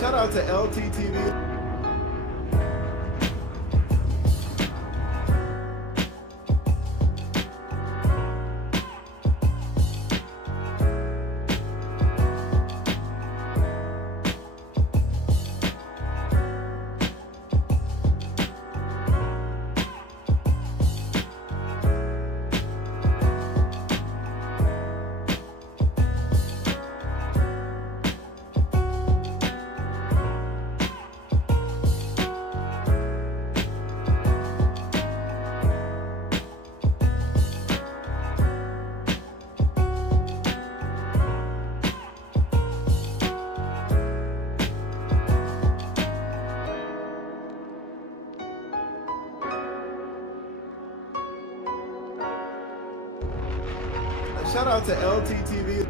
Shout out to LTTV. Shout out to LTTV.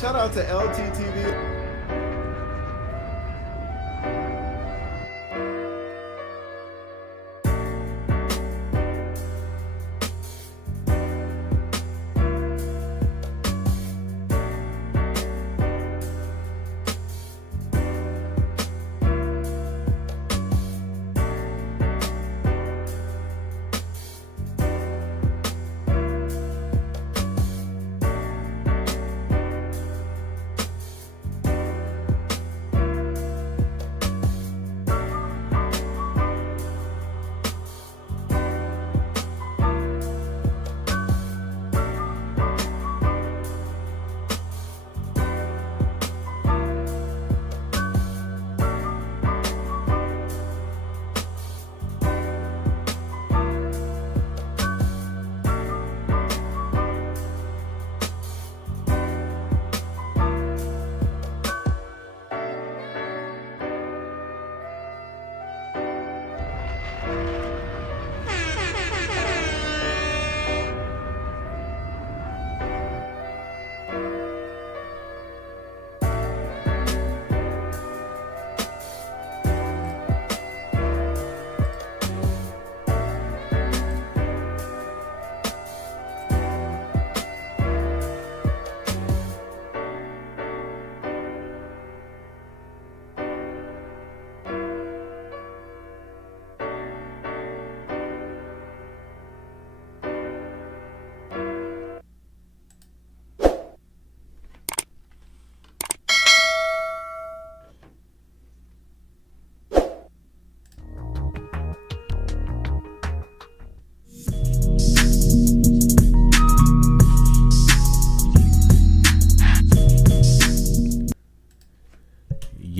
Shout out to LTTV.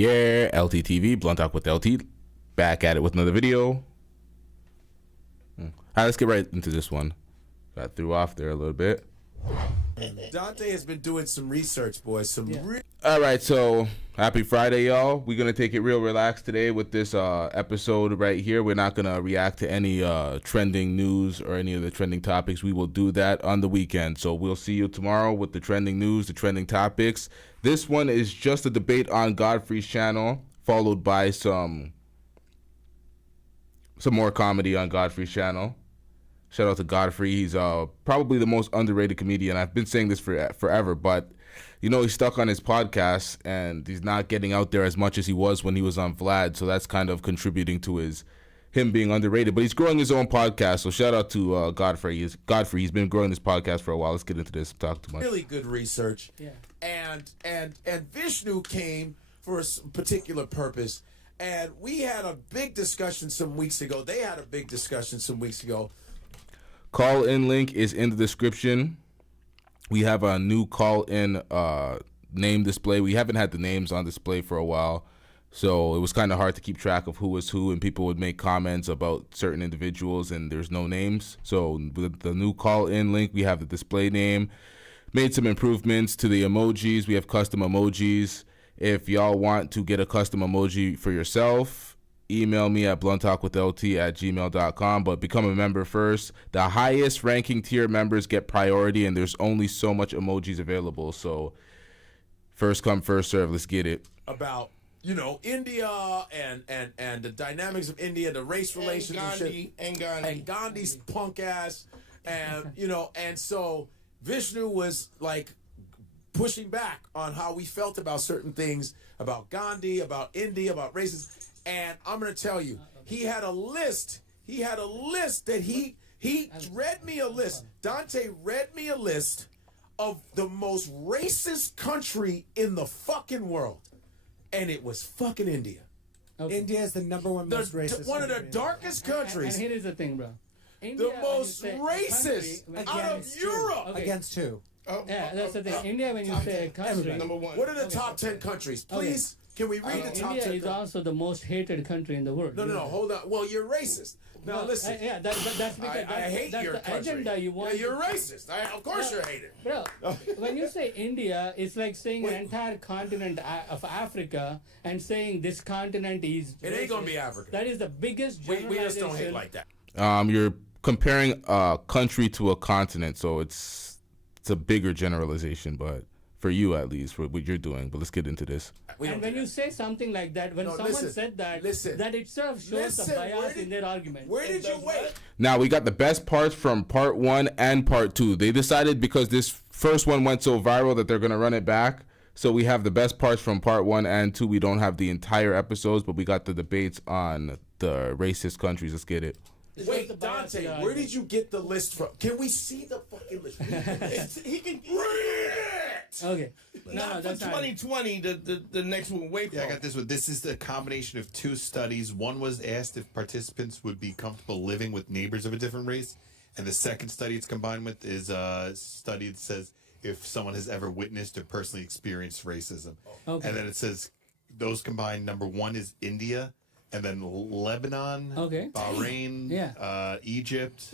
Yeah, LTTV, Blunt Talk with LT, back at it with another video. All right, let's get right into this one. Got threw off there a little bit. Dante has been doing some research, boys. All right, so happy Friday, y'all. We're going to take it real relaxed today with this episode right here. We're not going to react to any trending news or any of the trending topics. We will do that on the weekend. So we'll see you tomorrow with the trending news, the trending topics. This one is just a debate on Godfrey's channel, followed by some more comedy on Godfrey's channel. Shout out to Godfrey. He's probably the most underrated comedian. I've been saying this for forever, but he's stuck on his podcast and he's not getting out there as much as he was when he was on Vlad. So that's kind of contributing to him being underrated. But he's growing his own podcast. So shout out to Godfrey. He's been growing this podcast for a while. Let's get into this. Talk too much. Really good research. Yeah. And Vishnu came for a particular purpose. And we had a big discussion some weeks ago. They had a big discussion some weeks ago. Call-in link is in the description. We have a new call-in name display. We haven't had the names on display for a while, so it was kind of hard to keep track of who was who, and people would make comments about certain individuals, and there's no names. So with the new call-in link, we have the display name. Made some improvements to the emojis. We have custom emojis. If y'all want to get a custom emoji for yourself, email me at blunttalkwithlt@gmail.com, but become a member first. The highest ranking tier members get priority, and there's only so much emojis available. So first come, first serve. Let's get it. About, India and the dynamics of India, the race relations and Gandhi's punk ass. And, and so Vishnu was like pushing back on how we felt about certain things, about Gandhi, about India, about racism. And I'm going to tell you, he had a list. He had a list that he read me a list. Dante read me a list of the most racist country in the fucking world. And it was fucking India. Okay. India is the number one most racist. One of the darkest countries. And here is the thing, bro. India, the most racist out of Europe. Okay. Against who? Yeah, that's the thing. India, when you say a country, number one. What are the top 10 countries? Please, can we read the top 10? India is also the most hated country in the world. No, hold on. Well, you're racist. Now listen. That's because I hate that's your the country. agenda you want. Yeah, you're racist. Of course you're hated. Bro, when you say India, it's like saying an entire continent of Africa and saying this continent is. It ain't gonna be Africa. That is the biggest generalization. We just don't hate like that. You're comparing a country to a continent, so it's a bigger generalization, but for you at least, for what you're doing. But let's get into this. And when you say something like that, when someone said that, that itself shows the bias in their argument. Where did you wait? Now, we got the best parts from part 1 and part 2. They decided because this first one went so viral that they're going to run it back. So we have the best parts from part 1 and 2. We don't have the entire episodes, but we got the debates on the racist countries. Let's get it. Wait, Dante, where did you get the list from? Can we see the fucking list? He can read it. Okay. No, that's 2020. The next one. Wait. Yeah, I got this one. This is the combination of two studies. One was asked if participants would be comfortable living with neighbors of a different race, and the second study it's combined with is a study that says if someone has ever witnessed or personally experienced racism. Okay. And then it says those combined. Number 1 is India. And then Lebanon, Bahrain, Egypt,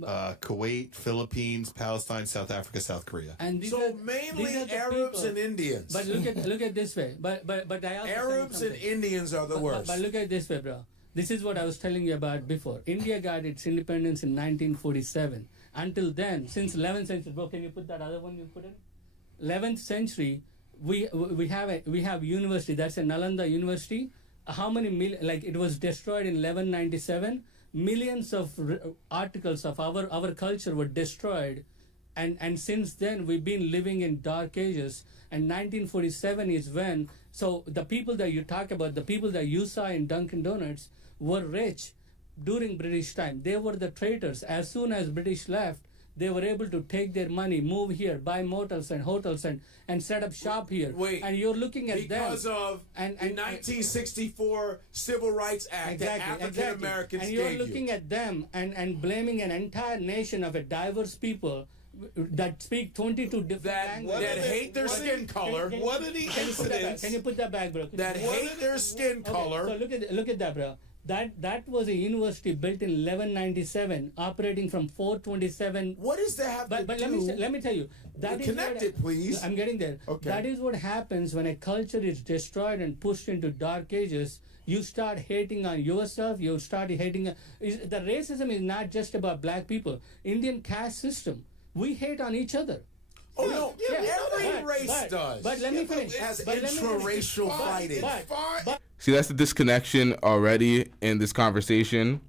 Kuwait, Philippines, Palestine, South Africa, South Korea. And so mainly Arabs and Indians. But look at this way. But I also Arabs and Indians are the worst. But look at this way, bro. This is what I was telling you about before. India got its independence in 1947. Until then, since 11th century, bro, can you put that other one you put in? 11th century, we have university. That's a Nalanda University. How many like it was destroyed in 1197. Millions of articles of our culture were destroyed, and since then we've been living in dark ages. And 1947 is when, so the people that you talk about, the people that you saw in Dunkin' Donuts were rich during British time. They were the traitors. As soon as British left, they were able to take their money, move here, buy motels and hotels, and set up shop here. Wait, and you're looking at because them. of the 1964 Civil Rights Act that African Americans and you're looking at them and blaming an entire nation of a diverse people that speak 22 different languages. That hate their skin color. What are the incidents? Can you put that back, bro? That hate their skin color. So look at that, bro. That was a university built in 1197, operating from 427. What does that have to But do? let me tell you. That is Connect what, it, please. I'm getting there. Okay. That is what happens when a culture is destroyed and pushed into dark ages. You start hating on yourself. You start hating. The racism is not just about black people. Indian caste system. We hate on each other. Oh no, every but- race but- does. but let me finish. It has But let me finish. intra-racial fighting. But See, that's the disconnection already in this conversation.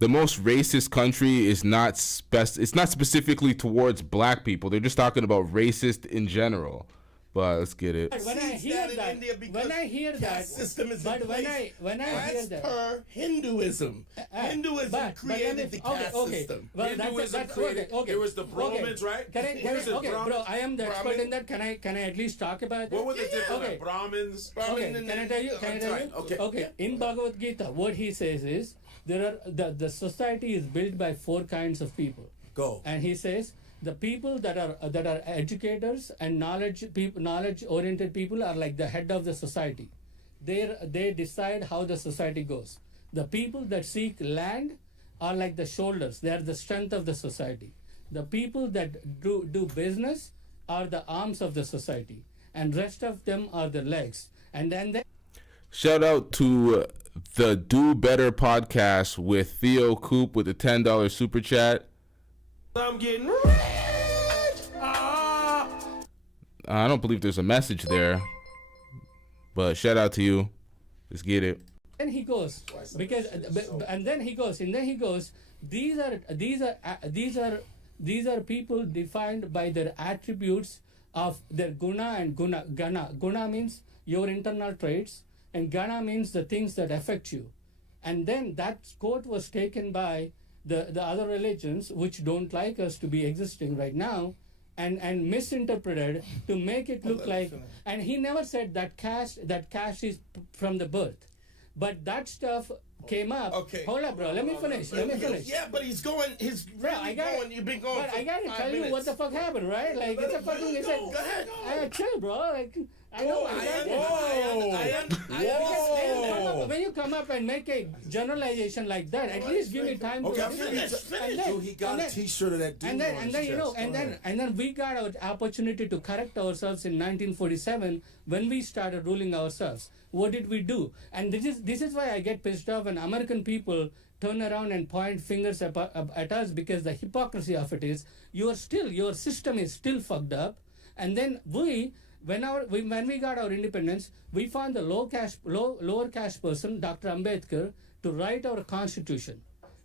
The most racist country is not it's not specifically towards black people. They're just talking about racist in general. But let's get it. when I Sees hear that in that, India because when I hear that, caste system is but in when place I hear as that, per Hinduism. Hinduism but let created me- the caste system. Well, Hinduism that's created- okay. it was the Brahmins, right? Can I, It was the okay, bro, Brahmins. I am the expert Brahmin. in that. Can I at least talk about that? What were the different Okay. Brahmins? Okay, and can I then- tell you? Can I tell right, you? okay. In Bhagavad Gita, what he says is there are the society is built by 4 kinds of people. Go. And he says the people that are educators and knowledge oriented people are like the head of the society. They decide how the society goes. The people that seek land are like the shoulders. They are the strength of the society. The people that do business are the arms of the society, and rest of them are the legs. And then Shout out to the Do Better podcast with Theo Coop with the $10 super chat. I'm getting rich. I don't believe there's a message there, but shout out to you. Let's get it. then he goes because and then he goes these are people defined by their attributes of their guna and guna means your internal traits, and gana means the things that affect you. And then that quote was taken by the other religions which don't like us to be existing right now, and misinterpreted to make it look like. And he never said that caste is from the birth, but that stuff came up. Okay. Hold up, bro. Let me finish. Yeah, but he's going. He's Bro, really going. You've been going. But for I gotta 5 tell you minutes. what the fuck happened, right? Like it's a fucking. It's Go ahead. chill, bro. Like I know. I got it. Whoa. When you come up and make a generalization like that, at least give me time Okay, to I'm finish. And then- Dude, he got and a then- T-shirt of that dude and then, on and his then you know, chest. and Go then ahead. and then we got our opportunity to correct ourselves in 1947 when we started ruling ourselves. What did we do? And this is why I get pissed off when American people turn around and point fingers at us, because the hypocrisy of it is your system is still fucked up. And then when we got our independence, we found the lower caste person, Dr. Ambedkar, to write our constitution,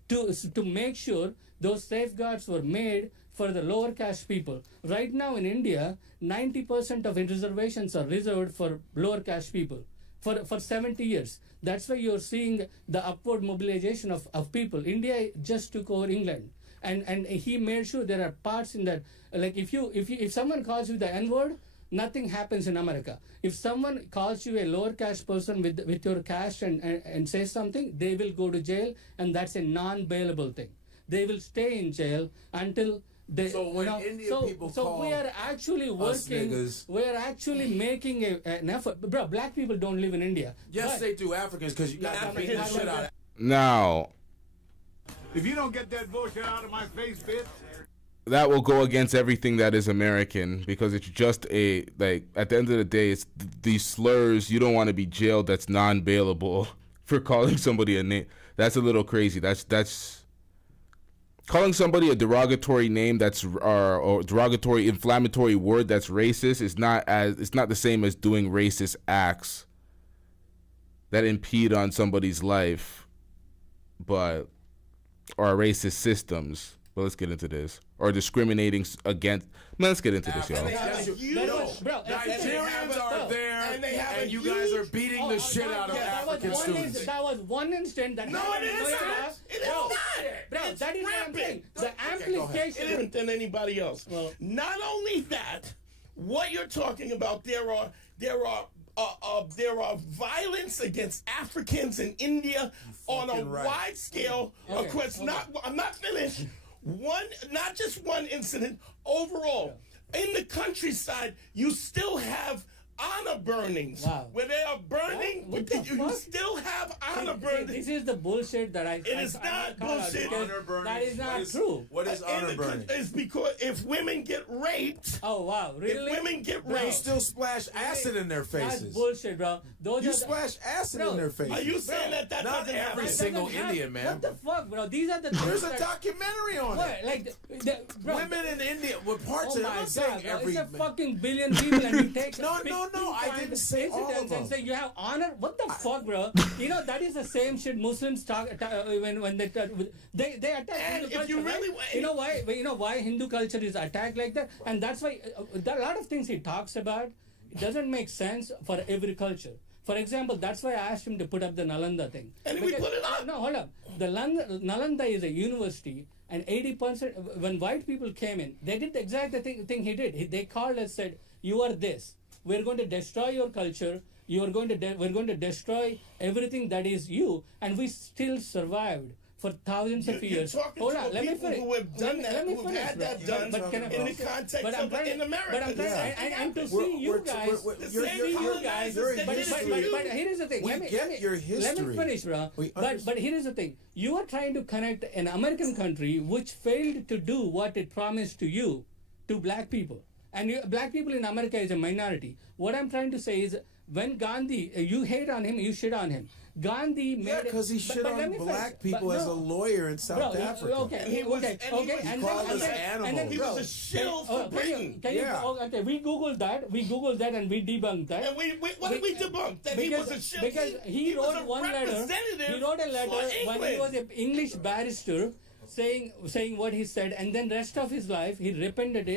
to make sure those safeguards were made for the lower caste people. Right now in India, 90% of reservations are reserved for lower caste people for 70 years. That's why you're seeing the upward mobilization of people. India just took over England, and he made sure there are parts in that, like if someone calls you the N-word, nothing happens in America. If someone calls you a lower caste person with your caste and says something, they will go to jail, and that's a non-bailable thing. They will stay in jail until they. So when Indian people call we are actually working. niggas- We are actually making an effort, bro. Black people don't live in India. Yes, But- they do, Africans, because you got to beat the shit out of. Now, If you don't get that bullshit out of my face, bitch. that will go against everything that is American, because it's just at the end of the day, it's these slurs. You don't want to be jailed. That's non-bailable for calling somebody a name. That's a little crazy. That's calling somebody a derogatory name or derogatory inflammatory word that's racist is not the same as doing racist acts that impede on somebody's life, or racist systems. But let's get into this. Or discriminating against. Man, let's get into this, y'all. Yes, You That know. was- bro, Nigerians are there, And they have a you guys are huge- beating the shit out of African students. That was one instant that No, happened it in isn't. Noida. It is Bro, not. Bro, It's that is what I'm rampant. saying. The Okay, amplification. different than anybody else. Well- Not only that, what you're talking about, there are violence against Africans in India on a fucking right. wide scale. Okay, Across, I'm not finished. Not just one incident. Overall, in the countryside, you still have honor burnings. Wow. Where they are burning, What but the you fuck? still have honor See, burnings. this is the bullshit that I. It is not call out bullshit. because Honor burning. that is not What is- true. What is honor burning? It's because if women get raped, Oh wow, really? if women get Bro, You raped, still splash acid in their That's faces. bullshit, bro. Those You are the- splash acid Bro, in their faces. are you saying that Not doesn't every happen? That single doesn't happen. Indian, man. What the fuck, bro? These are the things There's a that- documentary on What? it. Like bro, Women in India with parts Oh of it. I'm my not saying God, bro. every. It's a fucking billion people and you take No, pick no, no, two I point didn't say all of incidents them. and say you have honor. What the fuck, bro? You know that is the same shit Muslims talk when they attack And Hindu if you culture, really right? wa- You know why? You know why Hindu culture is attacked like that, and that's why there are a lot of things he talks about. It doesn't make sense for every culture. For example, that's why I asked him to put up the Nalanda thing. And we put it up. No, hold up. The Nalanda is a university, and 80% when white people came in, they did the exact thing he did. They called us, said, "You are this. We're going to destroy your culture. You are going to. We're going to destroy everything that is you." And we still survived for thousands of You're years. talking Hold to on, let me people finish. who have done that, Let me who have finish, had bro. that done But can I in the finish? context But I'm of trying- in America. But I'm trying, Yeah. and to We're- see you we're- guys, we're- to you're- see you're- you you're- guys, you're in but history. here is the thing. We Let me- get let me- your Let history. me finish, bro. We But here is the thing. You are trying to connect an American country which failed to do what it promised to you, to black people. And black people in America is a minority. What I'm trying to say is, when Gandhi, you hate on him, you shit on him. Gandhi made Yeah, because he shit but on let me black finish. people But as no. a lawyer in South Bro, Africa. okay, And he was- okay, and he okay, was- and called then, us animals. and then, He bro, was a shill can- for Britain. Can you, Yeah. okay, we googled that and we debunked that. And what did we debunk? That he was a shill. Because he was wrote a one letter. representative He wrote a letter for when he England. was an English barrister, saying what he said, and then rest of his life he repented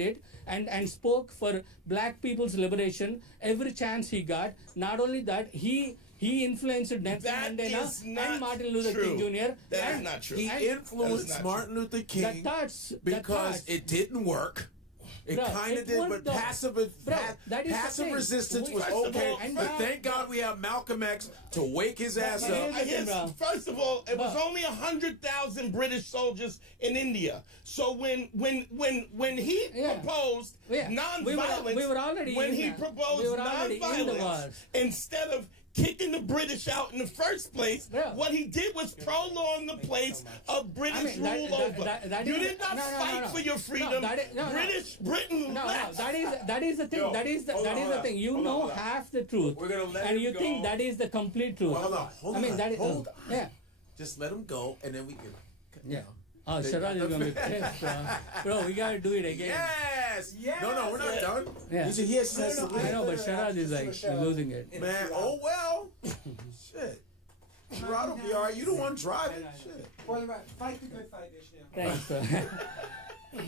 it and spoke for black people's liberation every chance he got. Not only that, he influenced Nelson That Mandela is not and Martin Luther true. King Jr. That is and- not true. He and- influenced That is not Martin Luther the King thoughts because it didn't work. It Bro, kind it of did, worked but though. passive, Bro, that is the passive thing. resistance was First of okay. all, But thank God we have Malcolm X to wake his ass But up. here's the thing, bro. First of all, it was Bro. only 100,000 British soldiers in India. So when he Yeah. proposed Yeah. nonviolence, We were already when in he that. proposed We were already in the nonviolence, wars. instead of kicking the British out in the first place, Yeah. what he did was prolong the place of British I mean, rule over. that You is- did not no, fight no. for your No, freedom. no. Britain No, left. that is the thing. Yo, that is the hold on. thing. You Hold on, know hold on. half the truth, We're gonna let and him you think go. that is the complete truth. Hold on, hold I mean, on, that is hold on. yeah. Just let him go, and then we can. Yeah. Oh, Sharad is gonna be pissed, bro. We gotta do it again. Yes. No, we're not done. Yeah. He has to leave. I know, but Sharad is like losing it. Man, oh well. Shit. Gerard will be all right. You the one driving. Shit. For the right, fight the good fight, Vishnu. Thanks, bro.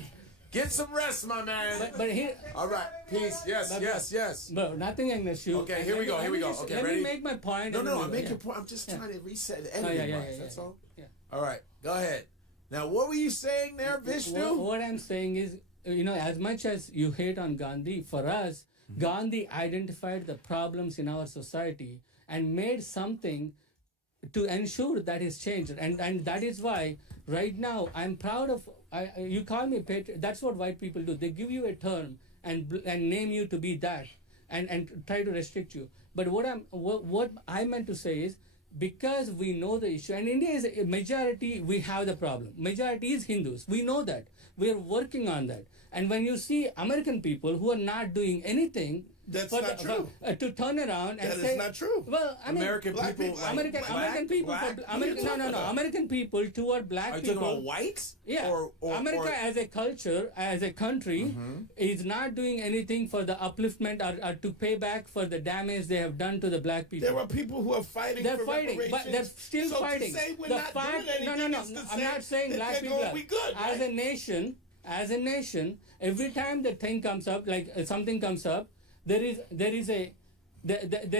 Get some rest, my man. but here, All right. Peace. Yes. bro, nothing against you. Okay, here we go. Okay, let ready? me make my point. No, and then I'm we- making yeah. point. I'm just trying to reset the Oh, editing yeah, rights. That's all. Yeah. All right. Go ahead. Now, what were you saying there, Vishnu? What I'm saying is, as much as you hate on Gandhi, for us, Gandhi identified the problems in our society and made something to ensure that is changed. And that is why right now I'm proud of, you call me patriot, that's what white people do. They give you a term and name you to be that and try to restrict you. But what I meant to say is, because we know the issue, and India is a majority, we have the problem. Majority is Hindus. We know that. We are working on that. And when you see American people who are not doing anything, That's not true. to turn around and That say, is not true. Well, I mean, American black people. people- like American people, black? for, American, no, American people toward black Are you people. talking about whites? Yeah, Or America as a culture, as a country, is not doing anything for the upliftment or to pay back for the damage they have done to the black people. There are people who are fighting. They're for fighting, but reparations. they're still So fighting. To say we're The not fact, doing anything no. is to I'm say not saying that black they're people. going to be good. As right? a nation, every time the thing comes up, like something comes up, there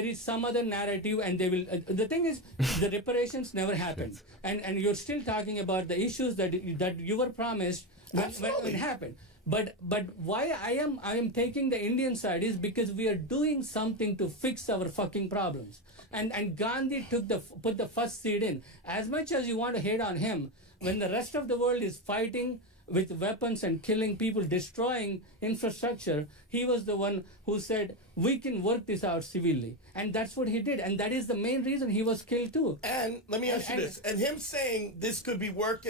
is some other narrative, and they will. The thing is, the reparations never happened, and you're still talking about the issues that you were promised when it happened. But why I am taking the Indian side is because we are doing something to fix our fucking problems. And Gandhi put the first seed in. As much as you want to hate on him, when the rest of the world is fighting with weapons and killing people, destroying infrastructure, he was the one who said, we can work this out civilly. And that's what he did. And that is the main reason he was killed too. And let me ask you this. And him saying this could be worked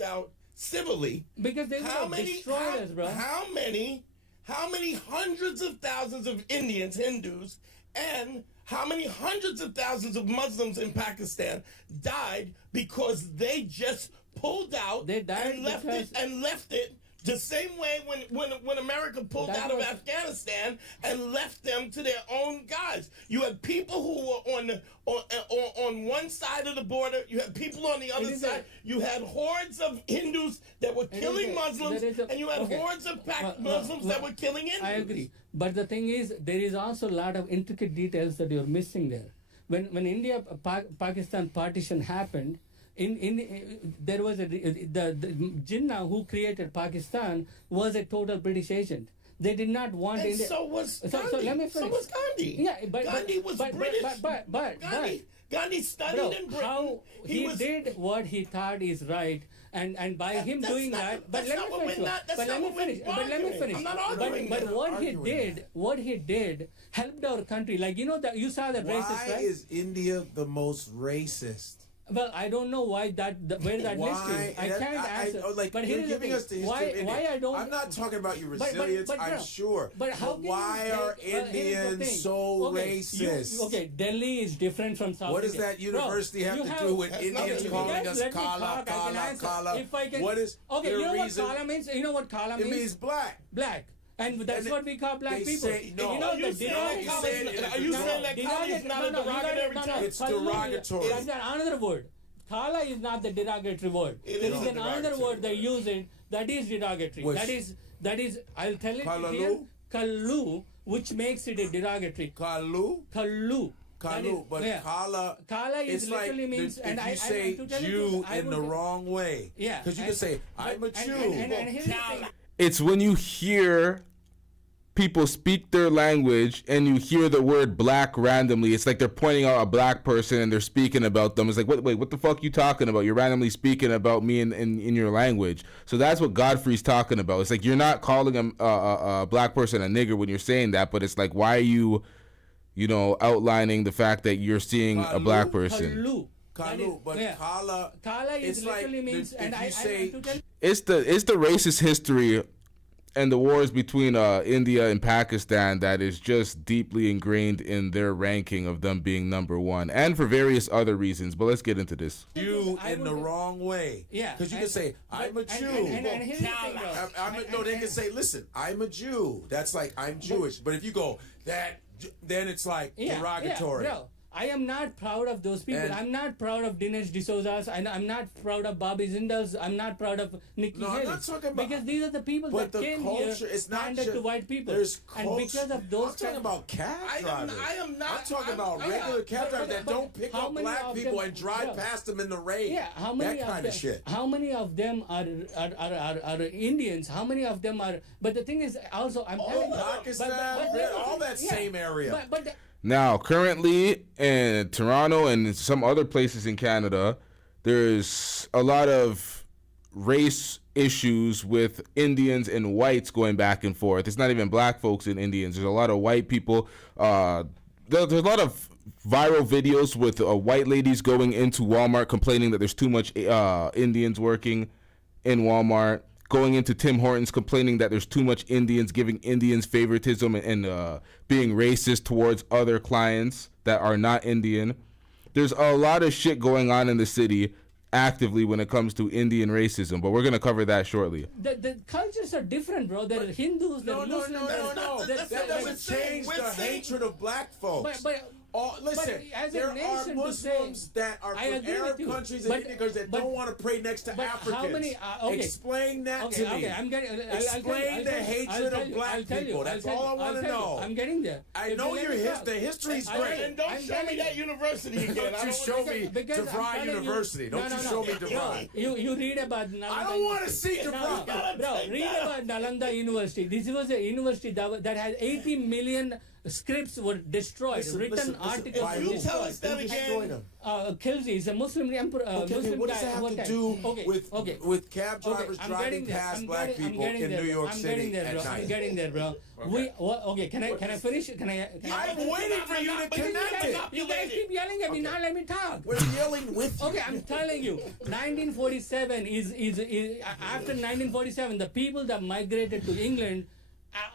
out civilly. Because they would destroy us, bro. How many hundreds of thousands of Indians, Hindus, and how many hundreds of thousands of Muslims in Pakistan died because they just pulled out They died and left it the same way when America pulled That out of was- Afghanistan and left them to their own guys. You had people who were on one side of the border. You had people on the other is side. You had hordes of Hindus that were killing Muslims, and you had hordes of Muslims that were killing Hindus. I agree. But the thing is, there is also a lot of intricate details that you're missing there. When India Pakistan partition happened, there was the Jinnah who created Pakistan was a total British agent. They did not want And India. so was Gandhi. So let me finish. So was Gandhi. Yeah, but Gandhi was British. But Gandhi studied bro, in Britain. how he did what he thought is right, and by him that's doing not- that. But that's let not me what finish. we're not- that's But let not me what we're finish. But let me arguing. finish. I'm not arguing But that. what he did helped our country. Like you saw the racist, Why right? is India the most racist? Well, I don't know why where that list is. I can't answer. Like, but you're here is the giving thing. us the history of India. Why I don't? I'm not talking about your But- resilience. but, I'm bro, sure. But how can why you are here's the Indians thing. so Okay, racist? okay, Delhi is different from South What does India. that university Bro, have you to do with has Indians nothing to do calling Guys, us let me kala, talk, I can kala, answer. kala? If I can, What is okay, their you know reason? what kala means? You know what kala It means? means black. Black. And that's And what we call black they people. say- no. You know, Are you the saying derogatory- that are you saying that Kali is not a derogatory term? It's derogatory. That's another word. Kala is not the derogatory word. It There is is a another derogatory word they use it that is derogatory. Which? That is I'll tell it Kalalu? here. Kallu, which makes it a derogatory. Kalu? Kallu. That is- Kalu, but yeah. kala, Kala is it's like literally means, if and you I say to tell you Jew truth, I in the would- wrong way. Yeah, Because you and- can say, I'm a but- Jew. and here's the thing. It's when you hear people speak their language and you hear the word black randomly. It's like they're pointing out a black person and they're speaking about them. It's like, wait, what the fuck you talking about? You're randomly speaking about me in your language. So that's what Godfrey's talking about. It's like you're not calling a black person a nigger when you're saying that, but it's like, why are you outlining the fact that you're seeing a black person? Kallu. That is- Kalu, but yeah. kala, Kala is it's like literally means, if and you I say to tell It's the racist history and the wars between India and Pakistan that is just deeply ingrained in their ranking of them being number one, and for various other reasons. But let's get into this. Jew I in the would- wrong way. Yeah, Because you and- can say, I'm a and- Jew. and here's the thing, bro. They can say, listen, I'm a Jew. That's like, I'm Jewish. But if you go, then it's like derogatory. Yeah, bro. I am not proud of those people. And- I'm not proud of Dinesh D'Souza's. I'm not proud of Bobby Zindal's. I'm not proud of Nikki No, I'm Haley. not talking about- because these are the people But that the came culture, here it's not handed just, to white people. There's and culture. because of those, I'm talking about cab I drivers. am not- I'm talking about I'm- regular cab drivers that but don't pick how up many black of people them- and drive bro. past them in the rain. Yeah, how many that kind of shit. How many of them are Indians? How many of them are? But the thing is, also I'm telling you, Pakistan, but- all that yeah, same area. But Now, currently in Toronto and some other places in Canada, there's a lot of race issues with Indians and whites going back and forth. It's not even black folks and Indians. There's a lot of white people. There's a lot of viral videos with white ladies going into Walmart complaining that there's too much Indians working in Walmart. Going into Tim Hortons complaining that there's too much Indians, giving Indians favoritism and being racist towards other clients that are not Indian. There's a lot of shit going on in the city actively when it comes to Indian racism, but we're going to cover that shortly. the cultures are different, bro. There are Hindus, there No, are no, Muslims. no. That- That doesn't change we're the saying- hatred of black folks. But Listen, as a there are nation to Muslims say- that are I from agree with Arab you. countries and But- Indian countries that but- don't want to pray next to but Africans. how many? Okay. Explain that to me. Okay, I'm getting. I'll tell you, Explain the hatred of black people. That's all I want to know. I'm getting there. I If know you your let me the talk. history's I- great. And don't I'm show me telling that you. university again. I Don't you don't show wanna- me Because I'm DeVry telling you- University. Don't you show me No, DeVry. you read about Nalanda. I don't want to see No, DeVry. bro, read about Nalanda University. This was a university that had 80 million scripts were destroyed, articles why were You destroyed. tell us that destroyed again. them? Khilji is a Muslim emperor. Muslim what does guy that at have one to time. do with cab drivers I'm driving getting there. past I'm black getting- people I'm getting in there, New bro. York I'm City getting there, at bro. night? I'm getting there, bro. Can I finish? Can I? I'm waiting for you to But you connect guys- it. You guys keep yelling at me. Now let me talk. We're yelling with you. Okay, I'm telling you, 1947 is after 1947, the people that migrated to England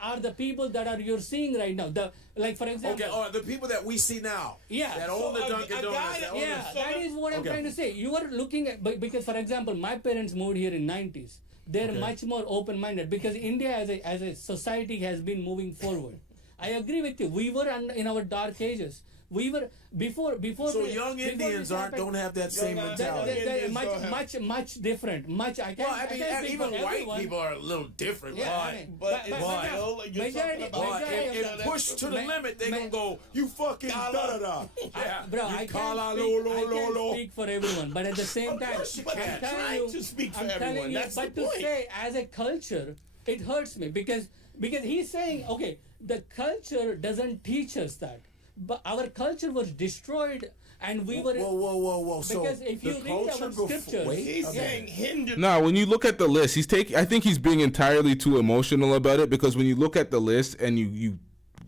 are the people that are you're seeing right now. Like for example. Okay, the people that we see now. Yeah. That So own the Dunkin' Donuts. that own the- Yeah, that is what I'm trying to say. You are looking at because, for example, my parents moved here in 90s. They're much more open-minded because India as a society has been moving forward. I agree with you. We were in our dark ages. We were before. So young Indians don't have that same mentality. They're Indians much different. Much I can't. Well, I mean, can't speak even for white everyone. people are a little different. Yeah, but I mean, But it's but still, like you're majority- talking about. majority if of the- pushed to the limit, they gonna go, you fucking Kala. da-da-da. Yeah. Bro, You I kala, can't lo, speak, lo, I can't lo. speak for everyone, but at the same time, course you I'm can. telling Trying you, to speak for I'm telling everyone. you, That's but the to point. say as a culture, it hurts me because he's saying, okay, the culture doesn't teach us that, but our culture was destroyed, and we were Whoa. So because if you the read culture our before- scriptures, wait, He's saying Hindu. No, when you look at the list, I think he's being entirely too emotional about it because when you look at the list and you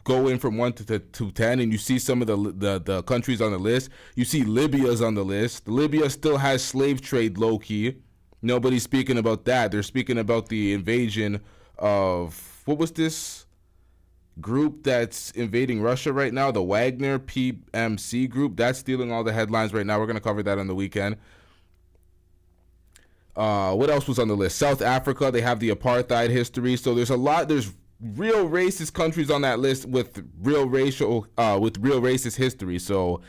go in from 1 to 10 and you see some of the countries on the list, you see Libya's on the list. Libya still has slave trade low key. Nobody's speaking about that. They're speaking about the invasion of what was this group that's invading Russia right now, the Wagner PMC group. That's stealing all the headlines right now. We're going to cover that on the weekend. What else was on the list? South Africa, they have the apartheid history. So there's real racist countries on that list with real racist history. So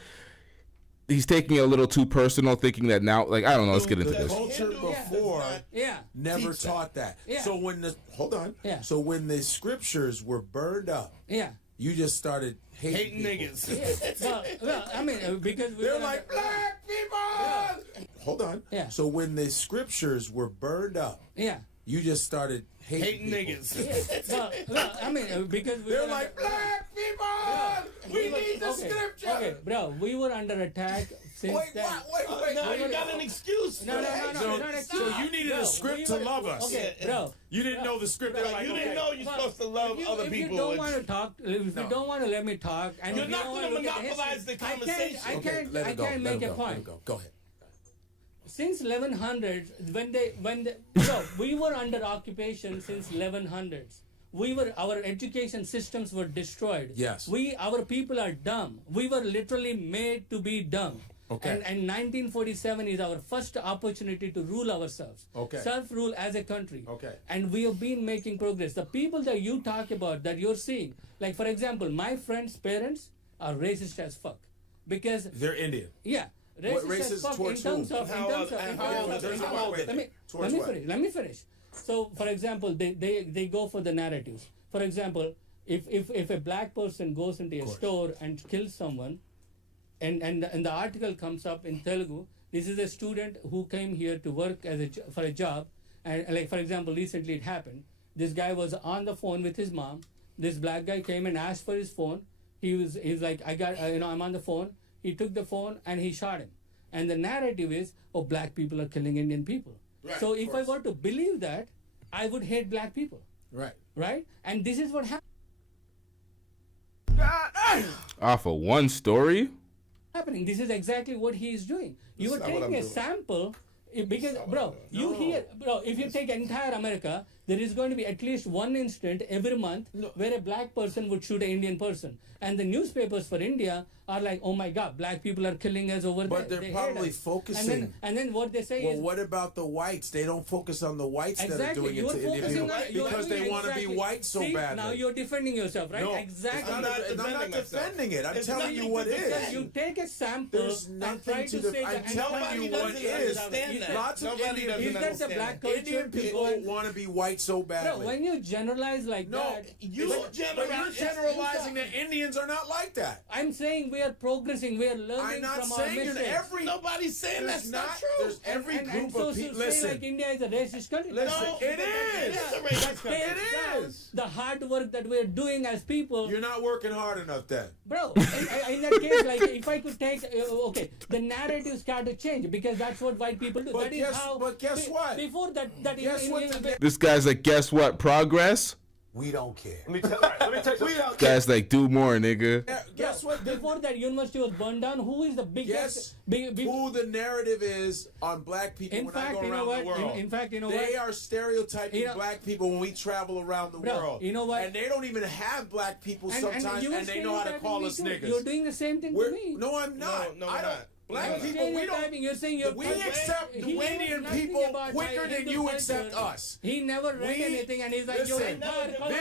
he's taking it a little too personal, thinking that now, like, I don't know, let's get into The this. culture before yeah. never teach taught that. Yeah. So when Yeah. So when the scriptures were burned up, Yeah. you just started hating Hating people. niggas. Well, I mean, because we They're were like black people. Hold on. Yeah. So when the scriptures were burned up, yeah. you just started hating Hating people. niggas. Well, I mean, because we They're were like black people. we We were- need the okay, scripture. Okay, bro, we were under attack since Wait, then. wait. Now you got an excuse. No, for no, that. no, So- no, not so excuse. you needed a Bro, script we to were- love us. Okay, bro. You didn't know the script. They're like, You okay. didn't know you're supposed to love other if people. you don't and- want to talk, if you don't want to let me talk, and You're if you not don't gonna want to look at monopolize history, the conversation. I Okay, can't let it go, make let a it go, let point. it go. Go ahead. Since 1100s, bro, we were under occupation since 1100s. Our education systems were destroyed. Yes. Our people are dumb. We were literally made to be dumb. Okay. And 1947 is our first opportunity to rule ourselves. Okay. Self-rule as a country. Okay. And we have been making progress. The people that you talk about, that you're seeing, like for example, my friend's parents are racist as fuck. Because, They're Indian. yeah. What Racist as racist fuck in towards terms whom? of, How old are they? Towards what? let me finish. So, for example, they go for the narratives. For example, if a black person goes into a store and kills someone, and the article comes up in Telugu, this is a student who came here to work for a job, and like for example, recently it happened. This guy was on the phone with his mom. This black guy came and asked for his phone. He's like, I got, I'm on the phone. He took the phone and he shot him. And the narrative is, oh, black people are killing Indian people. Right, so of if I were to believe that, I would hate black people, Right. right? And this is what Off of one story? happening. This is exactly what he is doing. You are taking a sample because, bro, if you take entire America, there is going to be at least one incident every month where a black person would shoot an Indian person. And the newspapers for India are like, oh my God, black people are killing us over But there. they're They hate probably us. focusing. And then what they say Well, is, what about the whites? They don't focus on the whites that are exactly, doing it you're to Indian focusing people on because they want to be exactly. white so See, badly. now you're defending yourself, right? No, Exactly. I'm not defending myself. defending it. I'm It's telling you nothing what to is. Because you take a sample There's and nothing try to to say I'm that. telling nobody you what doesn't is. understand that. Lots of Nobody Indian doesn't Is that the understand black that. culture? Indian people want to be white fight so Bro, badly. when you generalize like no, that, but you're generalizing that Indians are not like that. I'm saying we are progressing, we are learning I'm not from our saying in mistakes. every. Nobody's saying There's that's not true. There's every and group so of to people. say Listen, like India is a racist country. listen. No, It is. It's a racist country. It Down is. the hard work that we're doing as people. You're not working hard enough, then. Bro, in that case, like if I could take, okay, the narratives got to change because that's what white people do. But That is guess- how. but guess what? Before that, Guess what the- This guy's like, guess what? Progress. We don't care. Let me tell you something. Guy's like, do more, nigga. Guess what? Before that university was burned down, who is the biggest? Guess who the narrative is on black people In when I fact, go you know around what? the world. In fact, you know They what? are stereotyping You know- black people when we travel around the Bro, world. you know what? And they don't even have black people sometimes, you and they know how to stereotyping call me us too. niggas. You're doing the same thing to me. No, I'm not. No, I we're don't. not. Black You're people, we don't. stereotyping. You're saying you're We accept he the knows Indian nothing people about quicker my than Hindu you culture. accept us. He never read We- anything, and he's like, your listen, entire culture.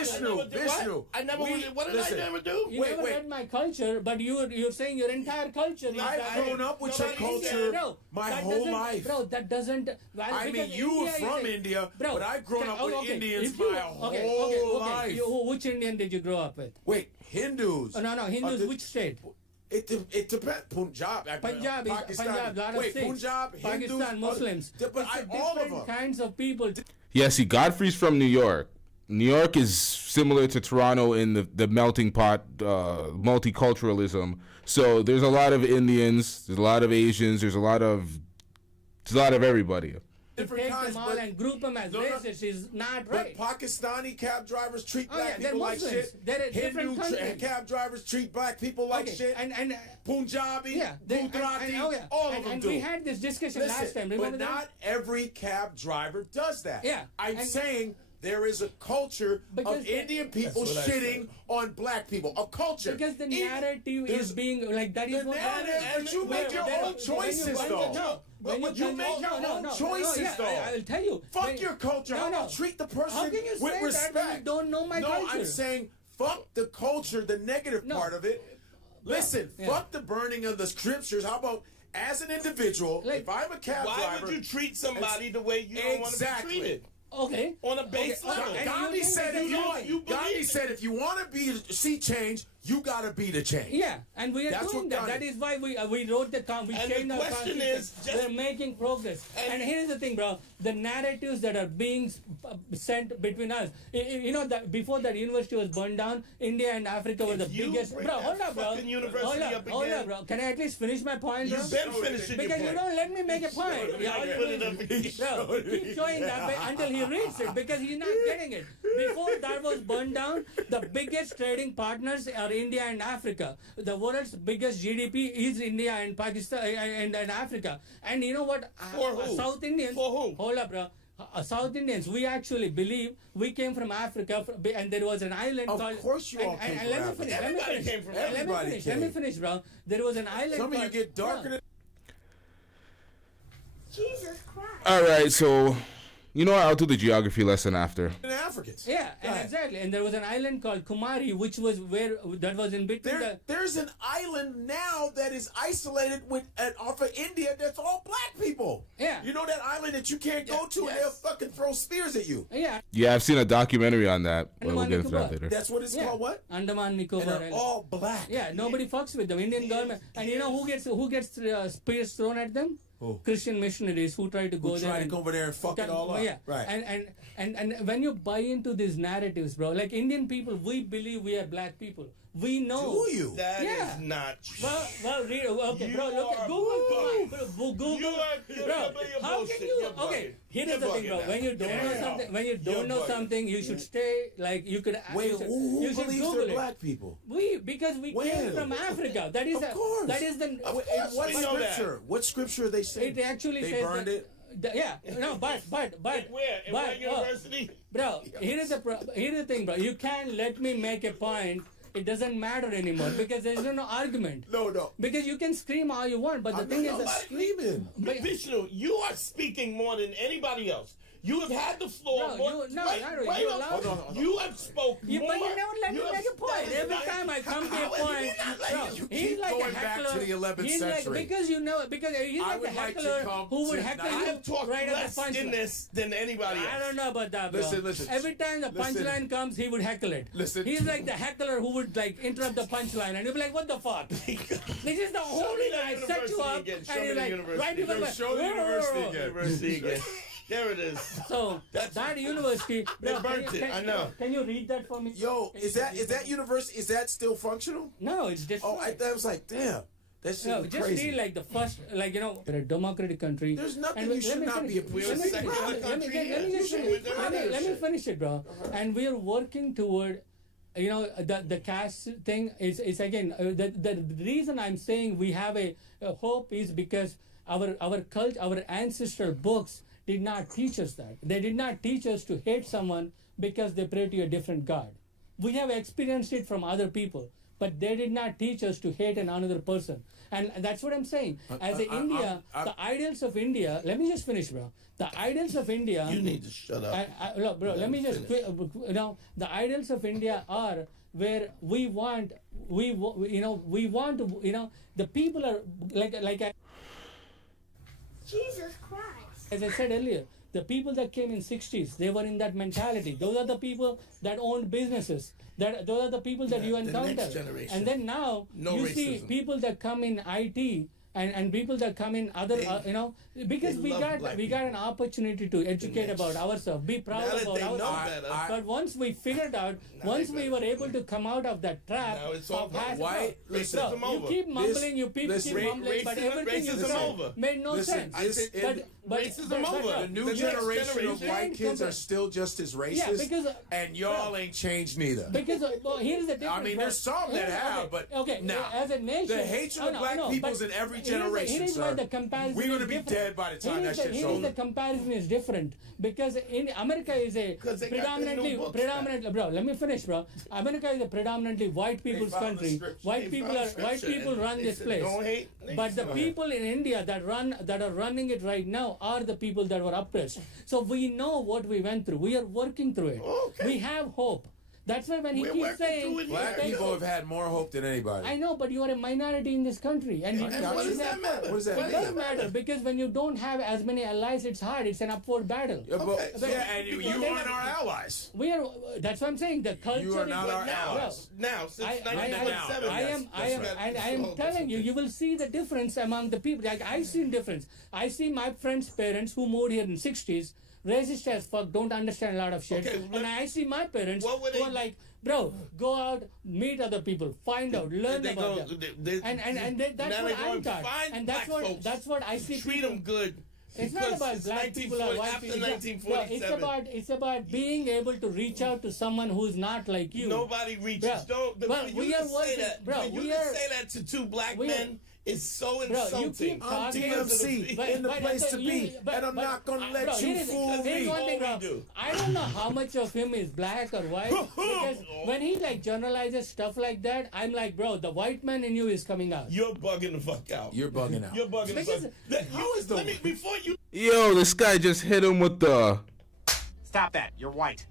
Vishnu. I never. we- What did listen. I never do? You never read my culture, but you're saying your entire culture. is I've that- grown up with your Nobody culture Bro, my that whole doesn't- life. Bro, that doesn't. Well, I mean, because you were India is from a- India, Bro, but I've grown up with Indians If you- my okay, whole life. Which Indian did you grow up with? Wait, Hindus. Oh, no, Hindus. the- Which state? It depends. Punjab. Punjab is Pakistani. Punjab. Lot of Wait, states. Punjab, Hindus, Pakistan, Muslims. But It's all of different them. kinds of people. Yeah, see, Godfrey's from New York. New York is similar to Toronto in the melting pot, multiculturalism. So there's a lot of Indians, there's a lot of Asians, there's a lot of everybody. Different Take kinds, them all but, and group them as No, no. racist is not but right. Pakistani cab drivers treat Oh, black yeah, they're people like Muslims. shit. They're a different Hindu country. cab drivers treat black people like Okay, shit. and Punjabi, yeah, Gujarati, oh, yeah. all of and, them and do. we had this discussion last Listen, time. but Remember that? not every cab driver does that. Yeah, I'm and- saying there is a culture Because of the- Indian people That's what I shitting on black people. A culture. Because the Even- narrative there's- is being like that is the what narrative, but you make your own choices, though. No, But you make your own choices, yeah, though. I will tell you. Fuck When- your culture. No, How no. about treat the person How can you with say that when respect? you don't know my no, culture? I'm saying fuck the culture, the negative No. part of it. Listen, Yeah. fuck the burning of the scriptures. How about as an individual, Like, if I'm a cab Why driver, would you treat somebody the way you don't want to be Exactly. treated? Okay. On a base Okay, level. okay, and Gandhi you think said, that if that's you, right. Gandhi said, if you want to see change, you gotta be the change. Yeah, and we are That's doing what that. Gandhi- That is why we wrote the we And changed the our question constitution. is just- We're making progress. And here's the thing, bro. The narratives that are being sent between us. You know that before that university was burned down, India and Africa were the If you biggest. bring Bro, that hold up, bro. fucking university up Hold again- up, bro. Can I at least finish my point, bro? You've been finishing your Because you point. don't let me make a point. Yeah, all you Put do it is- up again. Bro, keep showing that way until he reads it because he's not getting it. Before that was burned down, the biggest trading partners are India and Africa. The world's biggest GDP is India and Pakistan and Africa. And you know what? For who? South Indians. For who? Hold up, bro. South Indians, we actually believe we came from Africa, and there was an island Of called. course you all and, came and from let me Africa. finish. Everybody let me finish. came from Let me Everybody finish. Let me came. finish, bro. There was an island. Some of you called- get darker bro. than Jesus Christ. All right, so you know what? I'll do the geography lesson after. Africans. Yeah, and Right. exactly. And there was an island called Kumari, which was where that was in between There's an island now that is isolated off of India that's all black people. Yeah. You know that island that you can't go to and Yes. they'll fucking throw spears at you. Yeah, Yeah, I've seen a documentary on that. But we'll Andaman get into that Nicobar. later. That's what it's yeah. called. What? Andaman And Nicobar they're Island. all black. Yeah, nobody fucks with them. Indian government, and you know who gets spears thrown at them? Who? Christian missionaries who try to go Who there. try to and go over there and fuck it all up. Yeah, Right. And when you buy into these narratives, bro, like Indian people, we believe we are black people. We know. Do you? That is Yeah. not true. Well, read. Okay, You bro. Look are at Google. bugging. Google. You are- Bro, you're how bullshit. can you? You're bugging. Okay, here You're is the thing, bugging bro. now. When you don't You're know bugging. something, when you You're don't know bugging. something, you should stay. Like you could. Wait, you should, who you should believes Google they're it. black people? Because we When? came from Africa. That is Of course. That is the. What we know that. scripture? What scripture are they saying? It actually they says burned that, it. Yeah, no, but Where? In but what university? bro, here's the thing, bro. You can't let me make a point. It doesn't matter anymore because there's no argument. No. Because you can scream all you want, but the I'm thing not is, screaming. But- Vishnu, you are speaking more than anybody else. You have had the floor. Bro, more. you- no, wait, Larry, wait you up. allowed- Hold on. You have spoken Yeah, more. but you never let me have- make a point. that is Every not- time I come to a how have you point, not let bro, you he's keep like a going back heckler. to the 11th He's century. Like, because he's I like a would like to heckler come who would to heckle I now. you have talked right at less the punchline. in this than anybody else. I don't know about that, bro. Listen. Every time the Listen. punchline comes, he would heckle it. Listen. He's like the heckler who would like interrupt the punchline, and you'd be like, "What the fuck?" This is the Show whole me thing. the I set you university up, again. Show and me you're the like, university. right before Yo, show the university again. University again. There it is. So that university, bro, burnt it, I know. Can you read that for me? Yo, Can is you that read university? Is that still functional? No, it's just. Oh, I was like, damn, that shit No, was just crazy. feel like the first, like, we're a democratic country. There's nothing and you let should me not finish- be appreciative. let me- We're a secular let me- country, let me yeah. just You finish- should- let me finish it, bro. And we're working toward, the caste thing is again, the reason I'm saying we have a hope is because our ancestral books did not teach us that. They did not teach us to hate someone because they pray to a different god. We have experienced it from other people, but they did not teach us to hate another person. And that's what I'm saying. As a India, the ideals of India, let me just finish, bro. The ideals of India. You need to shut up. Look, bro, let me just, the ideals of India are where we want, the people are like Jesus Christ. as I said earlier, the people that came in 60s, they were in that mentality. Those are the people that owned businesses. Those are the people that you The encounter. next generation. And then now No you see racism. people that come in IT and people that come in other, because they we love got black an opportunity to educate next. about ourselves, be proud Now that about they know ourselves. better. But once we figured out, once we were able to come out of that trap, Now it's all of has- Why- bro, racism you over. keep mumbling, you keep listen, mumbling, but racism- everything you racism said over. made no Listen, sense. this- But racism over. The new The next generation of generation white can't kids compare- are still just as racist, Yeah, because, and y'all ain't changed neither. Because here's the difference. I mean, bro. there's some that Here's- have, okay, but okay, nah. as a nation, The hatred of black people's in every generation, Here's why sir. the comparison We're gonna is be different. dead by the time Here's that shit's here's over. the comparison is different because in America is a 'Cause they got their predominantly new books bro. Let me finish, bro. America is a predominantly white people's found the country. scripture. White They people found white scripture people and run they this said, place. "Don't hate." But the people in India that are running it right now are the people that were oppressed. So we know what we went through. We are working through it. Okay. We have hope. That's why when he We're keeps working saying through it here. Black that- people have had more hope than anybody. I know, but you are a minority in this country, and And what does that matter? What does that It mean? doesn't matter because when you don't have as many allies, it's hard. It's an upward battle. Yeah, but, Okay. yeah, and you aren't our allies. We are. That's what I'm saying. The culture. You are is not what our now. allies. Now, since I 1947, am telling you, you will see the difference among the people. Like I seen difference. I see my friends' parents who moved here in 60s, racist as fuck, don't understand a lot of shit. Okay, And I see my parents what would who they- are like, bro, go out, meet other people, find out, learn They about go- them. they- That's now what they go I'm and taught. find And black that's what I see. treat people- them good. It's not because about it's black people or white after people. No, 1947. it's about being able to reach out to someone who's not like you. Nobody reaches. Bro, Don't. but For we you are to say working- that, bro, for you we to are- say that to two black we are- men is so Bro, insulting. you keep I'm talking. DMC, in the place to be, and I'm not gonna let bro, you here's- fool here's me. one thing, All we bro. do. I don't know how much of him is black or white because when he like generalizes stuff like that, I'm like, bro, the white man in you is coming out. You're bugging the fuck out. You're bugging out. You're bugging the Because- fuck. Let me before you. Yo, this guy just hit him with the. Stop that. You're white.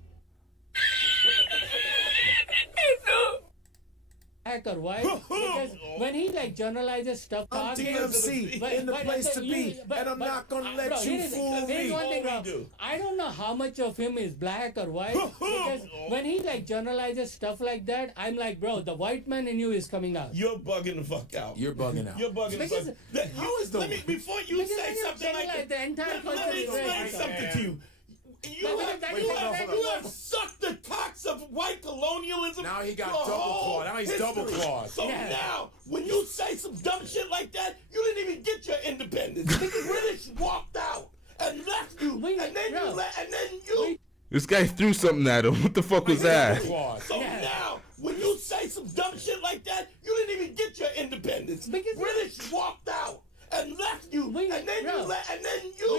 Black or white because when he like generalizes stuff, I'm talking- DMC, in the place to be, and I'm not gonna let bro, you here's fool here's me. one thing, All we bro. do. I don't know how much of him is black or white because when he like generalizes stuff like that, I'm like, bro, the white man in you is coming out. You're bugging the fuck out. You're bugging out. You're bugging Because- the fuck. Let me before you Because say when you something like generalize that. the entire Let culture me is explain racist. something to you. You But have, that you is have, not you racist. have sucked the cocks of white colonialism. Now he got your double whole clawed. Now he's history. double clawed. So Yeah. now, when you say some dumb shit like that, you didn't even get your independence. The British walked out and left you, We- and then no. and then you. This guy threw something at him. What the fuck was that? So Yeah. now, when you say some dumb shit like that, you didn't even get your independence. Because- British walked out and left you, We- and then no. you let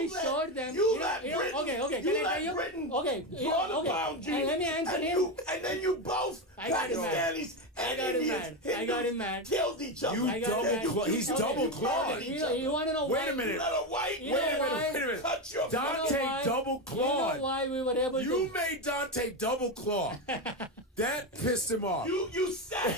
We showed them. You let you know, Britain. okay. You Can I let tell you? Britain Okay. draw the okay. boundary. And let me answer and him. and then you both I got him mad. Pakistanis I and got him Indians, mad. I got Hindus him mad. killed each other. You I got him double mad. claw- he's Okay. double clawed. You want to know Wait why? a minute. You let a white You know man why? Wait a minute. cut your Dante why? double You know Lord. know why we were able You to. made Dante double claw. That pissed him off. You said,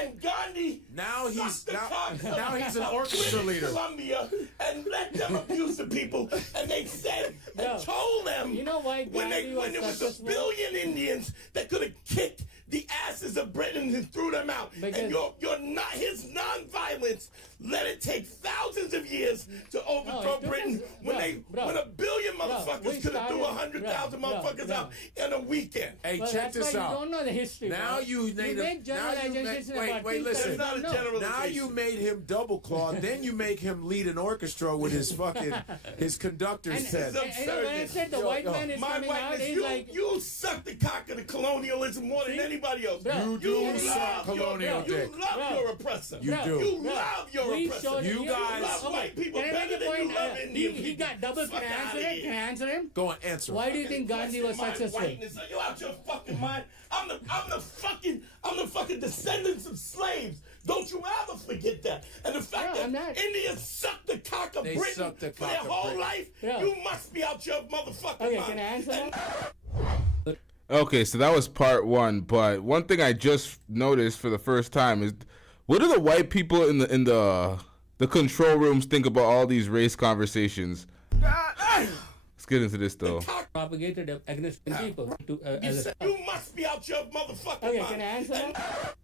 and Gandhi. Now he's sucked the cock of- now he's an of orchestra British leader. Columbia and let them abuse the people, and they said and No. told them. You know why when Gandhi was there was a successful? billion Indians that could have kicked the asses of Britain and threw them out, Because- and your not his nonviolence let it take thousands of years to overthrow it took Britain us- when bro, when a billion we motherfuckers could have threw started- 100,000 bro, motherfuckers bro. out in a weekend. Hey, Well, check that's this why out. You don't know the history. Now bro. you made him. make Now you generalizations make, wait, about wait, things that listen. you That's not a don't know. generalization. Now you made him double claw. Then you make him lead an orchestra with his fucking his conductor And, said. and, you know, when I said the Yo, white yo. man is My coming out, whiteness, he's like, you suck the cock of the colonialism more than See? anybody else. Bro, You do suck colonial you dick. love Bro. your oppressor. You do. You Bro, love your we oppressor. showed You guys- love okay, white people can I better make a than point? you love Indian He people. got double. Fuck Can I answer outta it? here. Can I answer him? Go on, answer. Why do you think Gandhi was Question my successful? whiteness. Are you out your fucking mind? I'm the fucking descendants of slaves. Don't you ever forget that. And the fact No, I'm that not. India sucked the cock of They Britain sucked the for cock their of whole Britain. life, Yeah. you must be out your motherfucking Okay, mind. can I answer And- that? Okay, so that was part one. But one thing I just noticed for the first time is, what do the white people in the control rooms think about all these race conversations? Let's get into this though. Propagated against people. You said you must be out your motherfucking Okay, mind. can I answer that?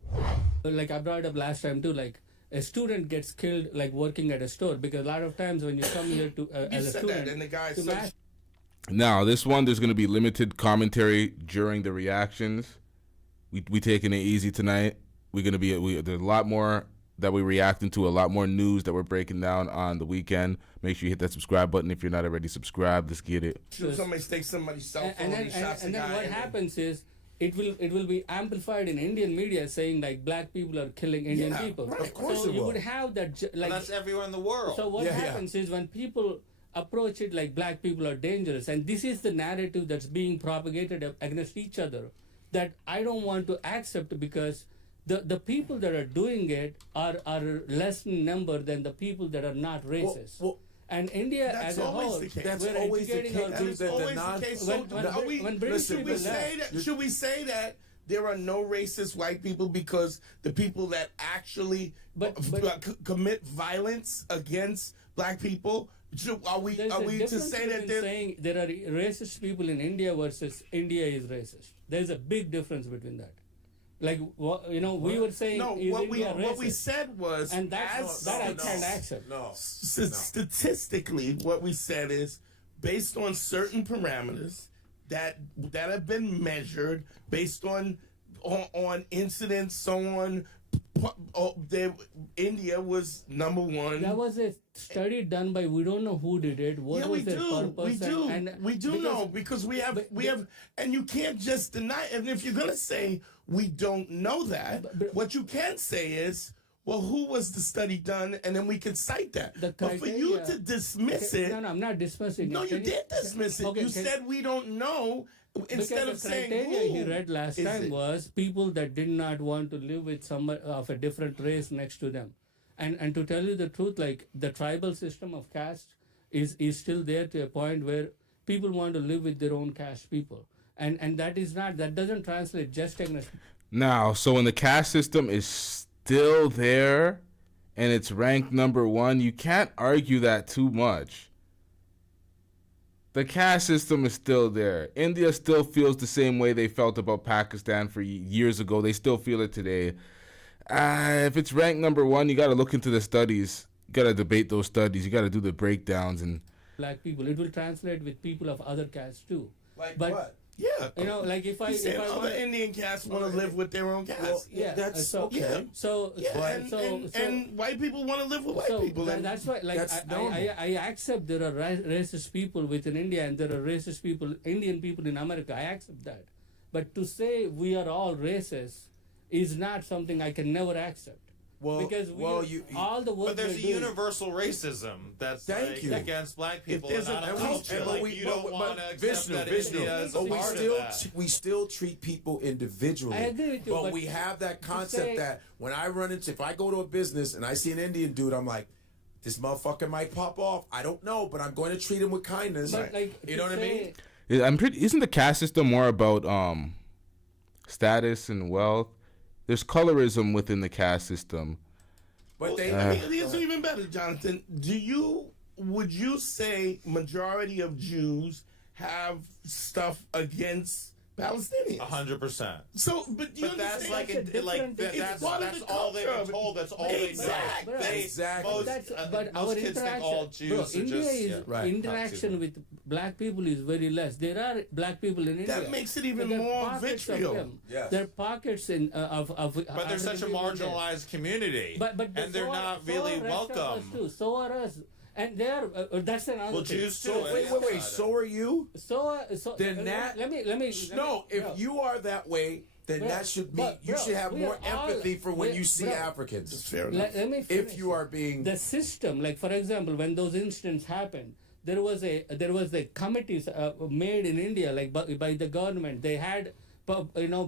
Like I brought it up last time too. Like a student gets killed like working at a store because a lot of times when you come here to You as a said student that, and the guy to said, mass- Now, this one, there's going to be limited commentary during the reactions. We taking it easy tonight. We're going to be, there's a lot more that we're reacting to, a lot more news that we're breaking down on the weekend. Make sure you hit that subscribe button if you're not already subscribed. Let's get it. shoot somebody take somebody's cell phone and then, he shots and the then guy what and- happens is it will be amplified in Indian media saying like black people are killing Indian Yeah, people. right, of course so it you will. would have that like That's everywhere in the world. so what Yeah, yeah. happens is when people approach it like black people are dangerous and this is the narrative that's being propagated against each other that I don't want to accept because the people that are doing it are less in number than the people that are not racist. well, and India That's as a always whole, the case. That's we're always the educating case. our That Dude, is the always non- the case. when- So, when- are we, when British should we people say left- that? Should we say that there are no racist white people because the people that actually But- commit violence against black people? Are we There's a to difference say that between there? saying there are racist people in India versus India is racist. There's a big difference between that. Like we were saying No, is what we India racist? said was, And that's that I no. can't accept. No. Statistically, what we said is based on certain parameters that have been measured based on incidents, so on. India was number one. That was a study done by we don't know who did it. What Yeah, was we their do. purpose? We do. And We do because- know because we have, and you can't just deny. And if you're gonna say we don't know that, But- what you can say is, well, who was the study done, and then we can cite that. The But for you criteria- to dismiss Okay, it, no, I'm not dismissing no, it. you Can did dismiss it. Okay, You can- said we don't know instead of because the saying criteria who. he read last is time it? was people that did not want to live with someone of a different race next to them, and to tell you the truth, like the tribal system of caste is still there to a point where people want to live with their own caste people, and that doesn't translate just against. Now, so when the caste system is still there and it's ranked number one, you can't argue that too much. The caste system is still there. India still feels the same way they felt about Pakistan for years ago. They still feel it today. If it's ranked number one, you got to look into the studies. You got to debate those studies. You got to do the breakdowns. And Black people, it will translate with people of other castes too. Like But- what? Yeah, Like if I He's saying other want, Indian castes want to live with their own caste. yeah, That's so okay. So Yeah, and white people want to live with white people. And that's why, like, That's normal. I accept there are racist people within India and there are racist people, Indian people in America. I accept that. But to say we are all racist is not something I can never accept. Well, because all the work But there's we're a doing, universal racism that's Thank like, you. against black people, there's and a not a culture, culture. but Like, we- you don't but- want to but accept that India is a but part of that. we still treat people individually. I agree with you, but but we have that to concept say- that when I run into, if I go to a business and I see an Indian dude, I'm like, This motherfucker might pop off. I don't know, but I'm going to treat him with kindness. But like, You know what I mean? I'm pretty. Isn't the caste system more about status and wealth? There's colorism within the caste system. But they. It's even better, Jonathan. Would you say majority of Jews have stuff against Palestinians? 100%. So, but you But that's understand? like, It's part of that's the all they've culture been of told. That's all Exactly. they know. Exactly. But Most our kids think all interaction, Jews are India just is right. interaction with black people is very less. There are black people in India. That makes it even but there are more pockets of vitriol. them. Yes. There are pockets in of. But they're such a marginalized community, But and they're so not so really are rest of us welcome. too. So are us, and they are. That's another Well, thing. Jews too. So, wait. So are you? So Then that. let me. No, if you are that way, then Bro, that should mean but, you bro, should have we more are all- empathy for when we- you see bro, Africans. Fair enough. Let me finish. If you are being. The system, like for example, when those incidents happened, there was a committees made in India, like by the government. They had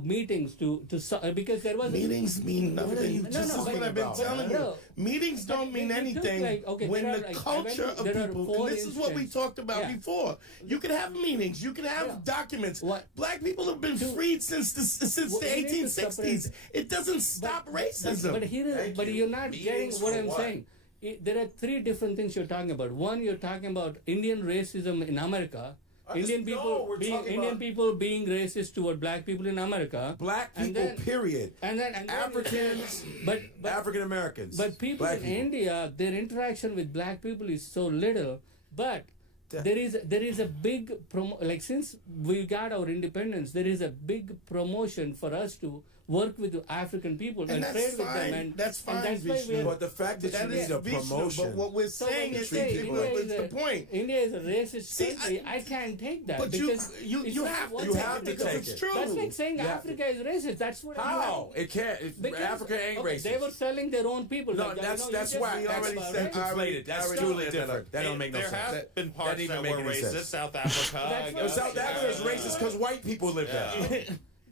meetings because there was Meetings mean nothing. No, This no, is but- what I've been but- telling bro, you. Meetings don't mean it took, anything like, okay, when there the are, like, culture of there are people, four and this is what we instances. talked about Yeah. before. You can have meetings, you can have Yeah. documents. What- Black people have been freed since the Well, we need to 1860s. separate- It doesn't stop racism. But you're not getting Meetings what for I'm what? saying. There are three different things you're talking about. One, you're talking about Indian racism in America. Indian people being racist toward black people in America. Black And people, then- period. And then Africans, but African Americans. But people black in India, their interaction with black people is so little. But there is a big since we got our independence, there is a big promotion for us to work with the African people and that's trade with fine. them. And That's fine, And that's why Vishnu. we are, But the fact that you need a Vishnu, promotion. but what we're so saying when you is say it's the point. India is a racist See, country. I can't take that. But because you it's you not have one to thing. take it because take it's it. true. That's like saying You have Africa is racist. That's what How? It can't. Because- Africa ain't okay, racist. They were selling their own people. No, like, that's you that's just why. talked That's about said- it. conflated. That's I totally already different. That don't make no There sense. have been That parts didn't that make were any racist. sense. South Africa. I That's what- guess. South Africa is racist because white people live there.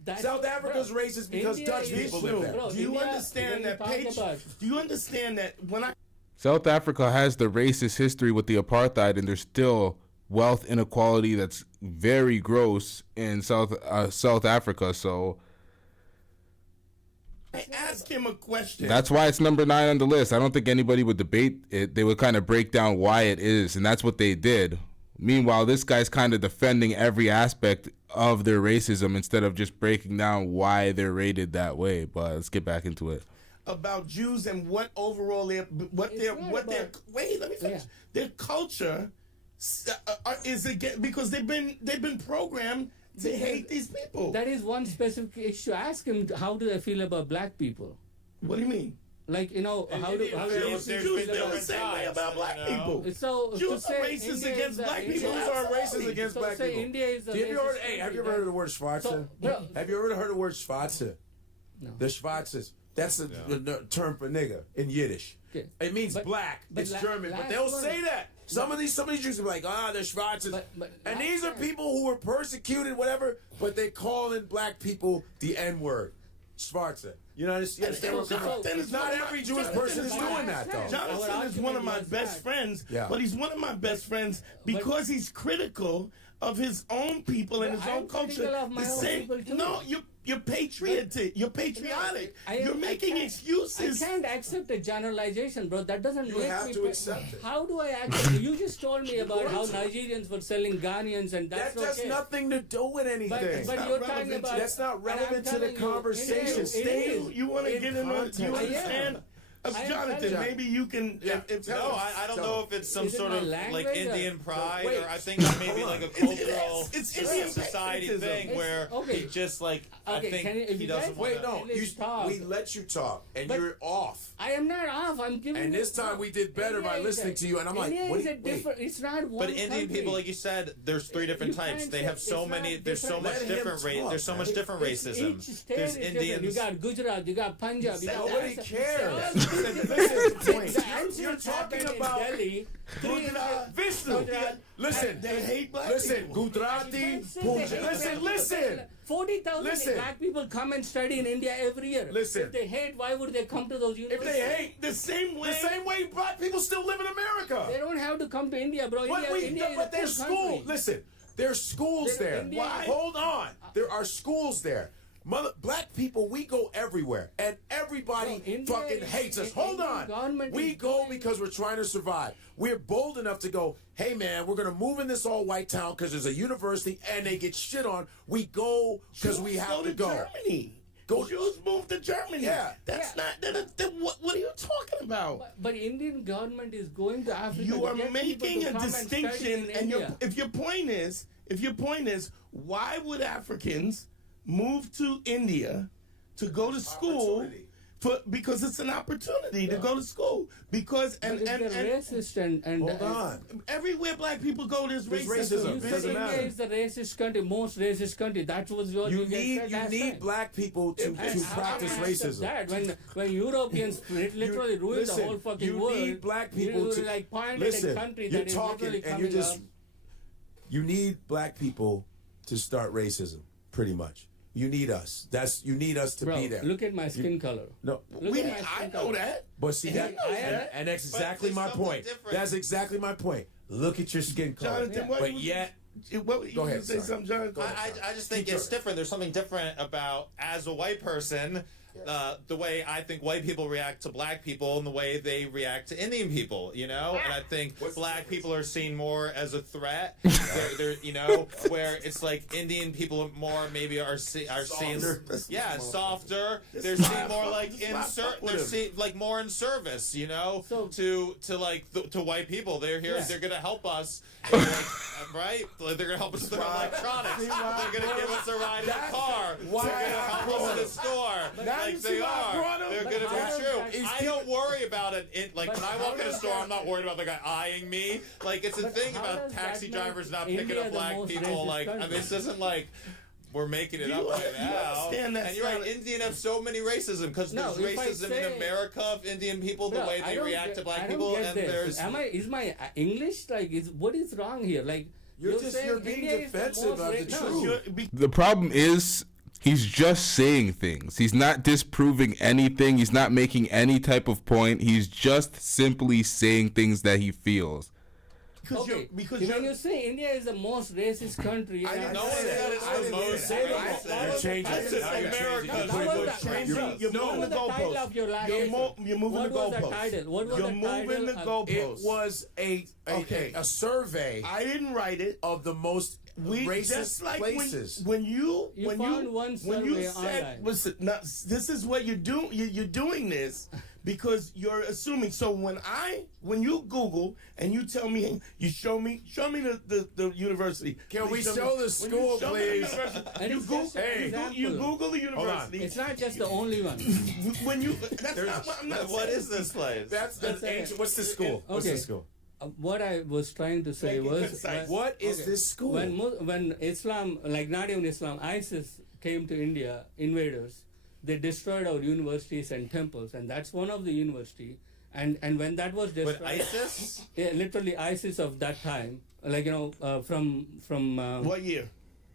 That's South what- Africa's bro, racist because India Dutch is- people Vishnu, live there. Bro, do you India- understand that when you talk about- do you understand that when I South Africa has the racist history with the apartheid, and there's still wealth inequality that's very gross in South Africa. So ask him a question, that's why it's number 9 on the list. I don't think anybody would debate it. They would kind of break down why it is, and that's what they did. Meanwhile, this guy's kind of defending every aspect of their racism instead of just breaking down why they're rated that way. But let's get back into it. about Jews and what overall their wait, let me finish. Their culture is again because they've been programmed to hate these people. That is one specific issue. Ask him how do they feel about black people. What do you mean? Like, how do Jews they feel feel the same way about black you know? people. So Jews to are say racist India against is black India people. Jews is- are racist Absolutely. against so black say people. India is a Have you ever, racist hey, have you ever country, heard of the word Schwarzer? So, bro, Have you ever heard the word Schwarzer? No. The Schwarzes. That's the term for nigga in Yiddish. Okay. It means But- black. but It's la- German, but last they'll one- say that. Some of these Jews will be like, they're Schwarzes. But And last these are time- people who were persecuted, whatever, but they calling black people the N-word. Schwarzer. You know, you understand what I'm saying? Jonathan is Not one of every my- Jewish Jonathan person is is doing one- that, though. Jonathan is one of my argument was best that- friends, Yeah. but he's one of my best friends because he's critical of his own people and But his own I'm critical culture. of my own people too. No, you're patriotic. You're patriotic. You're making excuses. I can't accept a generalization, bro. That doesn't You make have me to accept it. How do I accept? You just told me about how Nigerians were selling Ghanaians, and That that's has okay. nothing to do with anything. But not you're relevant talking to- about That's not and I'm relevant to the telling you, conversation. it Stay is. You want to in get in on? context. You I am. understand? I am Jonathan, telling you. maybe you can. Yeah. If, No, I don't know if it's some Is it sort my of language like or- Indian pride, wait. or I think it may be like a cultural it's Indian society patriotism. thing where okay. he just like I Okay, think can you- if he you doesn't guys- want Wait, no. Let's talk. We let you talk, and But- you're off. I am not off. I'm giving. And you- this time we did better by India is listening to you, and I'm like, India what is do a you- wait. different. It's not one. But Indian country. people, like you said, there's 3 different You types. can't They say have so it's many. not There's so different. much Let him different talk, There's so much man. different racism. Each state There's is different. You Indians. got Gujarat. You got Punjab. You got Nobody Orissa. cares. Listen, The point. the You're incidents talking happened about in Delhi. Vishnu. Gujarat. Listen, They hate black listen, people. Gujarati, That's it. Punjab. Listen. 40,000 Listen. black people come and study in India every year. Listen. If they hate, why would they come to those If universities? they hate, The same way. the same way black people still live in America. They don't have to come to India, bro. India is a But there's poor schools. country. Listen, there's schools There- there. India- Why? Hold on. There are schools there. Black people, we go everywhere, and everybody No, India fucking is- hates us. the Hold Indian on. government We is go doing- because we're trying to survive. We're bold enough to go, hey man, we're gonna move in this all-white town because there's a university, and they get shit on. We go because we have to go. Germany. Go- Jews move to Germany. Yeah. That's not. What are you talking about? But Indian government is going to Africa. You to are get people making to a come and study distinction, in and India. if your point is, why would Africans move to India to go to school? Opportunity. Because it's an opportunity to go to school. Because But if they're racist and Hold on. everywhere black people go, there's There's racism. racism. You It said doesn't India matter. is the racist country, most racist country. That was what You guys said last need time. black people to And how practice can I accept racism. That when Europeans literally ruined listen, the whole fucking you world, need black people you're to like pointed listen. a country You're that is talking literally and coming you're just. up. You need black people to start racism, pretty much. You need us. You need us to Bro, be there. look at my skin color. No, Look at my I skin know color. that. but see that, I am- and that's exactly there's my something point. different. That's exactly my point. Look at your skin color. Jonathan, what But was- yet, What, you Go ahead, gonna say sorry. something, John? I just think it's different. There's something different about, as a white person, the way I think white people react to black people and the way they react to Indian people, you know? And I think black people are seen more as a threat. They're, you know, where it's like Indian people more maybe are seen, softer. They're seen more like they're seen like more in service, you know, So- to white people. They're here. Yeah. They're gonna help us, like, right? Like, they're gonna help us with our electronics. They're gonna give us a ride in the car. why They're gonna I help brought us in the it. store. Now Like you they see why I are. brought it? They're But gonna how be does true. that- I don't worry about it. Like But when I how walk in a does store, that- I'm not worried about the guy eyeing me. Like it's a But thing how about does that taxi make drivers not India picking up the black most people. racist Like I mean, country? this isn't like. We're making it You up right you now. understand that's And you're right, not a- Indian have so many racism because No, there's if I racism say- in America of Indian people, the Bro, way I they don't react get- to black I don't people, get and this. there's Is my English like what is wrong here? Like You're saying being India is the defensive most of the racist- truth. The problem is he's just saying things. He's not disproving anything. He's not making any type of point. He's just simply saying things that he feels. Okay, when you say India is the most racist country, I didn't and no say one that. said it's I the didn't most. say that. I said You're it. changing I it. said Now you're America's changing it. That was the- You're What moving was the the title of goalposts. your last You're episode? moving What the was the goalposts. title? What was You're the moving title the of- goalposts. It was a survey I didn't write it. of the most We racist just like places. when you found one when you survey said online. listen, now, this is what you're doing. You're doing this because you're assuming. So when you Google and you tell me you show me the university. Can we Please show the when you school, show me the please? university, And you it's Google just an example. you Google the university. It's not just the only one. When you that's not what I'm not What saying. is this place? That's Okay. ancient. What's the school? What's Okay. the school? What I was trying to say Make it was concise. What is this school? when Islam, like not even Islam, ISIS came to India, invaders, they destroyed our universities and temples, and that's one of the university. And when that was destroyed, But ISIS? yeah, literally ISIS of that time, like from What year?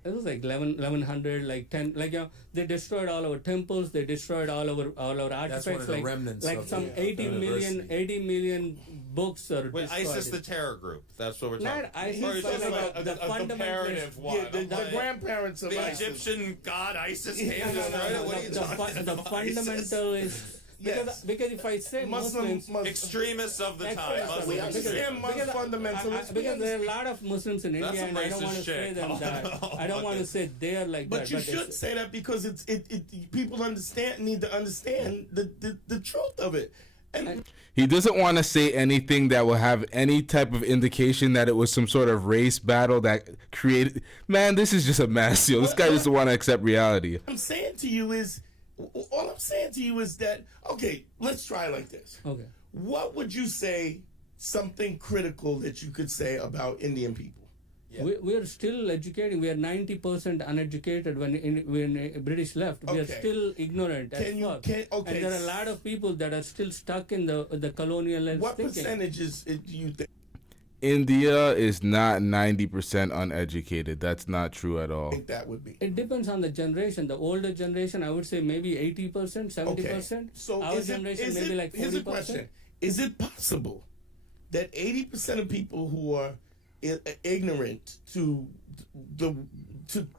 it was like 1100, like 10, like they destroyed all our temples, they destroyed all our artifacts, one of the like remnants like of some the 80 million books are Wait, destroyed. ISIS the terror group. That's what we're talking Not ISIS, Or you're but talking like about the a fundamentalist- comparative one. Yeah, the I'm like, grandparents of the ISIS. Egyptian god ISIS came No, and no, destroyed it? What are you talking the about? ISIS? fundamentalist. Yes. Because if I say Muslims, Extremists of the time. Extremists. We Muslims. understand because fundamentalists. because there are a lot of Muslims in That's India, some and I don't racist want to say shit. them that. Oh, I don't want to say they are like But that. you but should it's- say that because people need to understand the truth of it. And He doesn't want to say anything that will have any type of indication that it was some sort of race battle that created. Man, this is just a mess, yo. This guy doesn't want to accept reality. all I'm saying to you is that okay, let's try like this. Okay. What would you say something critical that you could say about Indian people? We are still educating. We are 90% uneducated when British left. We are Okay. still ignorant as Can you- fuck. can- okay. And there are a lot of people that are still stuck in the colonialist What thinking. percentages do you think? India is not 90% uneducated. That's not true at all. I think that would be. It depends on the generation. The older generation, I would say maybe 80%, 70%. So Our generation, maybe like 40%. Here's a question. Is it possible that 80% of people who are ignorant to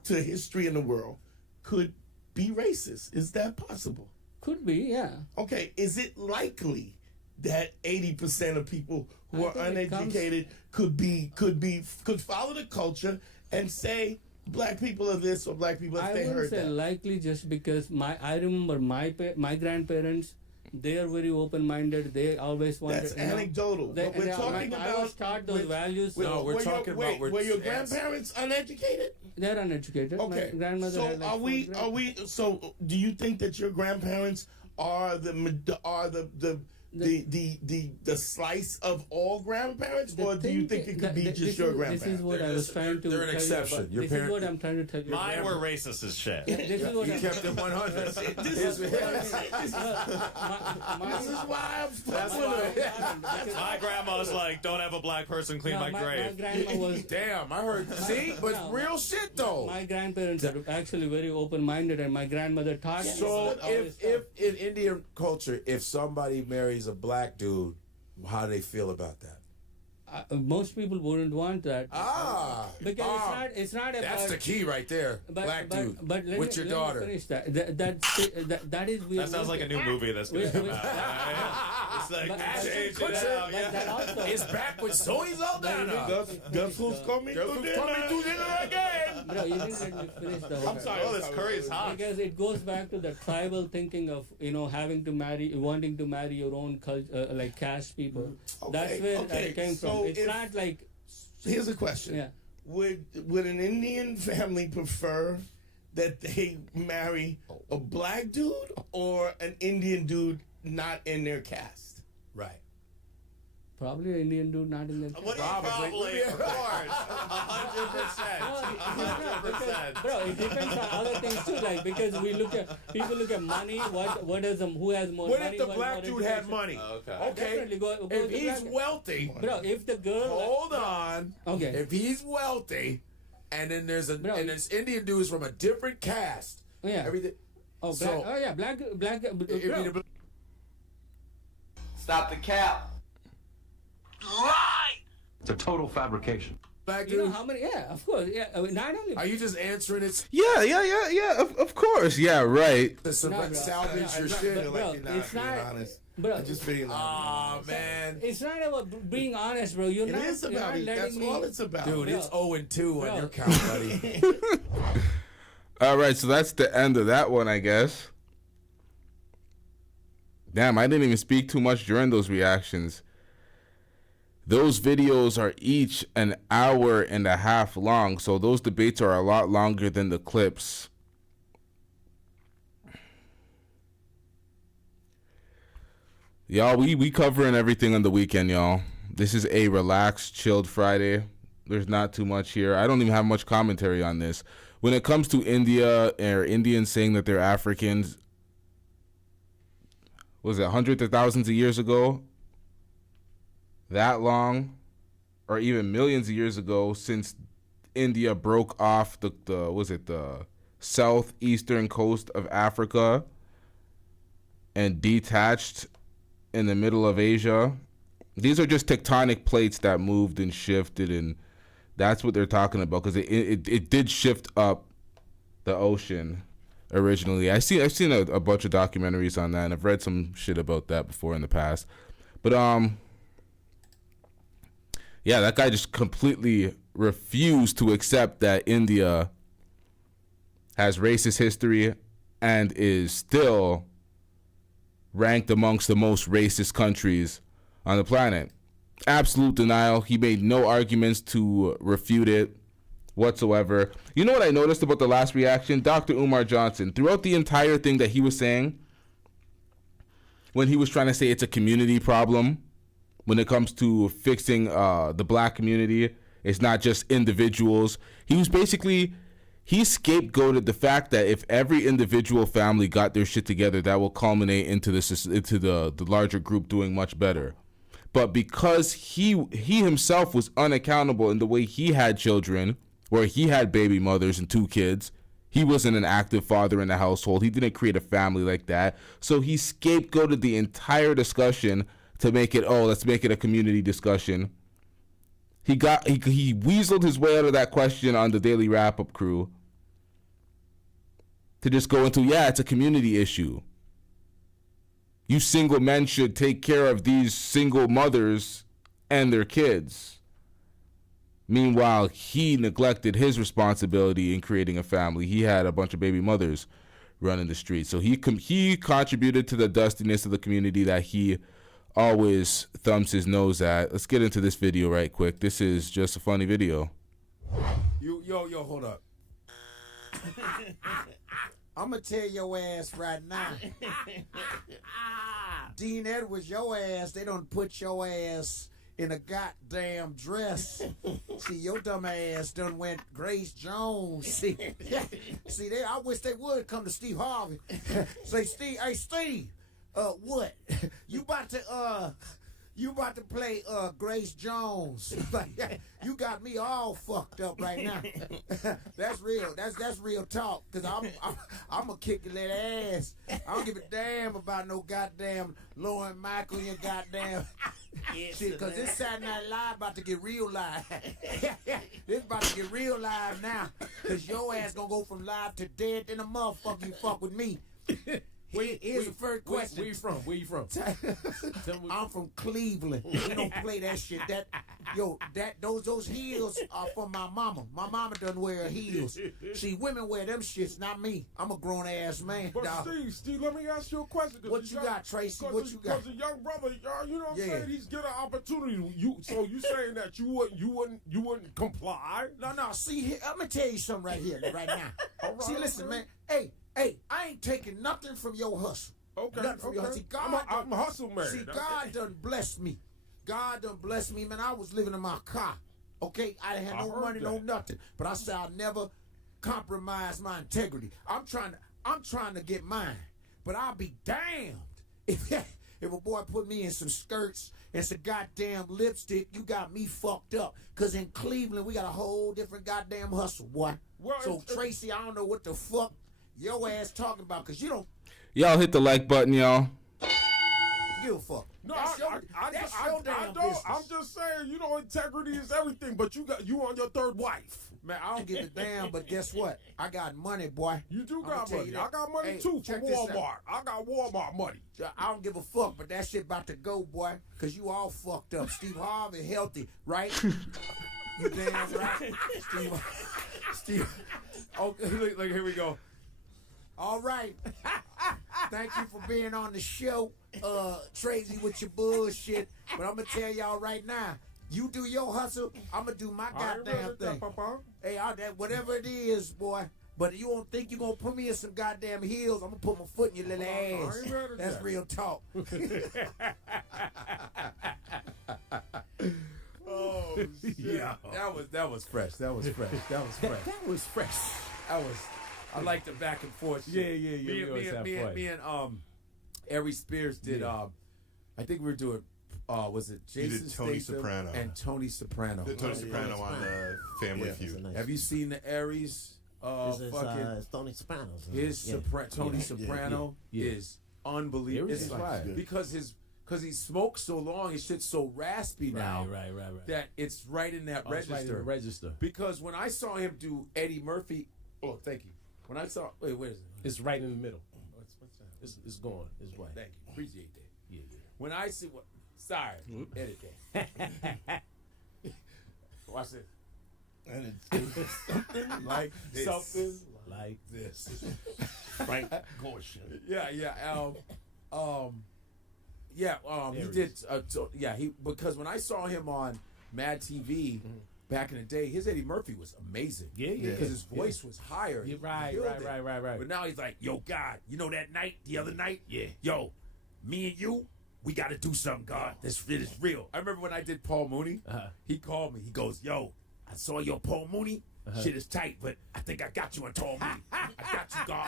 history in the world could be racist? Is that possible? Could be, yeah. Okay, is it likely that 80% of people who are uneducated could follow the culture and say black people are this or black people if they I heard wouldn't say that? likely, just because I remember my grandparents. They are very open-minded. They always wanted. That's anecdotal. But we're talking about. I was taught those values. No, we're talking about. Were your grandparents uneducated? They're uneducated. Okay. My grandmother. So had like are we? So do you think that your grandparents are the slice of all grandparents, or do you think it could be just your grandparents? This is what I was trying to. They're an exception. This is what I'm trying to tell you. Mine were racist as shit. This is what You I'm. kept it 100. This is why I'm stuck with it. My grandma's like, don't have a black person clean my My grave. grandma was. Damn, I heard. See, but No, real shit though. My grandparents are actually very open-minded, and my grandmother taught me. So all this stuff. if in Indian culture, if somebody marries a black dude, how do they feel about that? Most people wouldn't want that. Because Ah. it's not about. That's the key right there. Black dude But let with me, your let me daughter. finish that is weird. That sounds like a new movie that's going to come out. It's like, change it out. That also. It's back with Zoe Saldana. Guess who's coming to dinner again? Bro, you didn't let me finish the whole. I'm sorry. Oh, this curry is hot. Because it goes back to the tribal thinking of wanting to marry your own culture, like caste people. That's where it came from. It's not like. Here's a question. Yeah. Would an Indian family prefer that they marry a black dude or an Indian dude not in their caste? Right. Probably an Indian dude not in their. What do you probably, of course, 100%. 100%. Bro, it depends on other things too. Like, because people look at money. Who has more What money? if the who has black more dude had education? money? Okay. Definitely go If with the he's black- wealthy, Bro, if the girl. hold on. Okay. If he's wealthy, and then there's Bro, there's Indian dudes from a different caste. Yeah. Everything. Oh, So- black. If Bro, Stop the cap. It's a total fabrication. black you know dudes. how many? Yeah, of course. Yeah, not only. Are you just answering it Yeah. Of course. Yeah, right. to bro. salvage your shit? Bro, it's not. honest. Bro, I'm just being Oh man, it's not about being honest, bro. You're It not. is you're about not it. letting That's me. all it's about. dude, Bro. it's 0-2 on Bro. your count, buddy. All right, so that's the end of that one, I guess. Damn, I didn't even speak too much during those reactions. Those videos are each an hour and a half long, so those debates are a lot longer than the clips. Y'all, we covering everything on the weekend, y'all. This is a relaxed, chilled Friday. There's not too much here. I don't even have much commentary on this. When it comes to India or Indians saying that they're Africans, was it hundreds of thousands of years ago? That long? Or even millions of years ago, since India broke off the southeastern coast of Africa and detached in the middle of Asia. These are just tectonic plates that moved and shifted, and that's what they're talking about, because it did shift up the ocean originally. I've seen a bunch of documentaries on that, and I've read some shit about that before in the past. But yeah, that guy just completely refused to accept that India has racist history and is still ranked amongst the most racist countries on the planet. Absolute denial. He made no arguments to refute it whatsoever. You know what I noticed about the last reaction? Dr. Umar Johnson, throughout the entire thing that he was saying, when he was trying to say it's a community problem, when it comes to fixing the black community, it's not just individuals. He scapegoated the fact that if every individual family got their shit together, that will culminate into the larger group doing much better. But because he himself was unaccountable in the way he had children, where he had baby mothers and 2 kids, he wasn't an active father in the household. He didn't create a family like that. So he scapegoated the entire discussion to make it, let's make it a community discussion. He weaseled his way out of that question on the Daily Wrap-Up crew to just go into, it's a community issue. You single men should take care of these single mothers and their kids. Meanwhile, he neglected his responsibility in creating a family. He had a bunch of baby mothers running the streets. So he contributed to the dustiness of the community that he always thumbs his nose at. Let's get into this video right quick. This is just a funny video. Yo, hold up. I'm going to tell your ass right now. Dean Edwards, your ass, they done put your ass in a goddamn dress. See, your dumb ass done went Grace Jones. See, I wish they would come to Steve Harvey. Say, Steve, hey, Steve, what? You about to play Grace Jones. You got me all fucked up right now. That's real. That's real talk. Cause I'm gonna kick your little ass. I don't give a damn about no goddamn Lauren Michael, your goddamn shit. Cause this Saturday Night Live about to get real live. This about to get real live now. Cause your ass gonna go from live to dead in a motherfucker. You fuck with me. Here's the first question. Where you from? I'm from Cleveland. We don't play that shit. Those heels are from my mama. My mama doesn't wear heels. See, women wear them shits, not me. I'm a grown ass man. But dog. Steve, let me ask you a question. What you got, Tracy? What you got? Because a young brother, you know what I'm saying? He's getting an opportunity. So you saying that you wouldn't comply? No. See, here, I'm gonna tell you something right here, right now. All right, see, listen, man. Hey, I ain't taking nothing from your hustle. Okay, nothing from your hustle. See, I'm a hustle man. See, God done blessed me. God done blessed me, man. I was living in my car. Okay, I didn't have no money, no nothing. But I said I'll never compromise my integrity. I'm trying to get mine. But I'll be damned if a boy put me in some skirts and some goddamn lipstick. You got me fucked up. Cause in Cleveland we got a whole different goddamn hustle, boy. Well, so Tracy, I don't know what the fuck your ass talking about, cause you don't. Y'all hit the like button, y'all. Give a fuck. No, that's your damn business. I'm just saying, integrity is everything. But you on your 3rd wife. Man, I don't give a damn. But guess what? I got money, boy. You do got money. I got money too from Walmart. I got Walmart money. I don't give a fuck, but that shit about to go, boy. Cause you all fucked up. Steve Harvey healthy, right? You damn right. Steve. Okay, look, here we go. All right. Thank you for being on the show, Tracy, with your bullshit. But I'm going to tell y'all right now, you do your hustle, I'm going to do my goddamn thing. Hey, whatever it is, boy. But you don't think you're going to put me in some goddamn heels, I'm going to put my foot in your little ass. That's real talk. Oh, shit. Yeah. That was fresh. That was fresh. I like the back and forth shit. Yeah. Me and Ari Spears did. I think we were doing. Was it Jason Tony Statham Soprano and Tony Soprano? The Tony Soprano on the Family Feud. Nice. Have you seen the Aries? It's Tony Soprano's. Tony Soprano is unbelievable. It's like, because he smokes so long, his shit's so raspy now. Right. That it's right in that register. Right in the register. Because when I saw him do Eddie Murphy, thank you. When I saw, where is it? It's right in the middle. What's that? It's gone. It's white. Thank you. Appreciate that. Yeah. When I see sorry, edit that. Watch this. And it's something like this. Something like this. Frank Gorshin. He did. Because when I saw him on Mad TV back in the day, his Eddie Murphy was amazing. Yeah. Because his voice was higher. Yeah, right. But now he's like, yo, God, you know that night, the other night? Yeah. Yo, me and you, we got to do something, God. This shit is real. I remember when I did Paul Mooney, he called me. He goes, yo, I saw your Paul Mooney. Shit is tight, but I think I got you on Paul Mooney. I got you, God.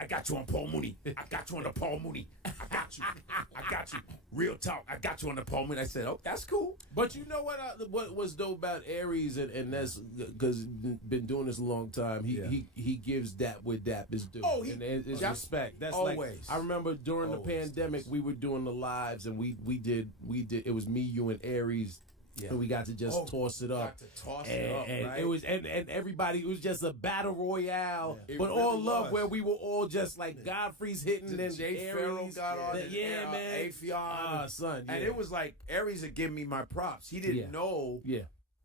I got you on Paul Mooney. I got you on the Paul Mooney. I got you. I got you. Real talk. I got you on the Paul Mooney. I said, oh, that's cool. But you know what was dope about Aries, and that's because been doing this a long time. He gives dap where dap is due. Oh, and it's respect. That's always. Like, I remember during the pandemic we were doing the lives, and we did it was me, you, and Aries. Yeah. And we got to just toss it up. Right? It was and everybody, it was just a battle royale, but really all love, where we were all just like Godfrey's hitting, then Jay Farrell got on it. Yeah, man. Afion. Son. Yeah. And it was like Aries had given me my props. He didn't know. Yeah.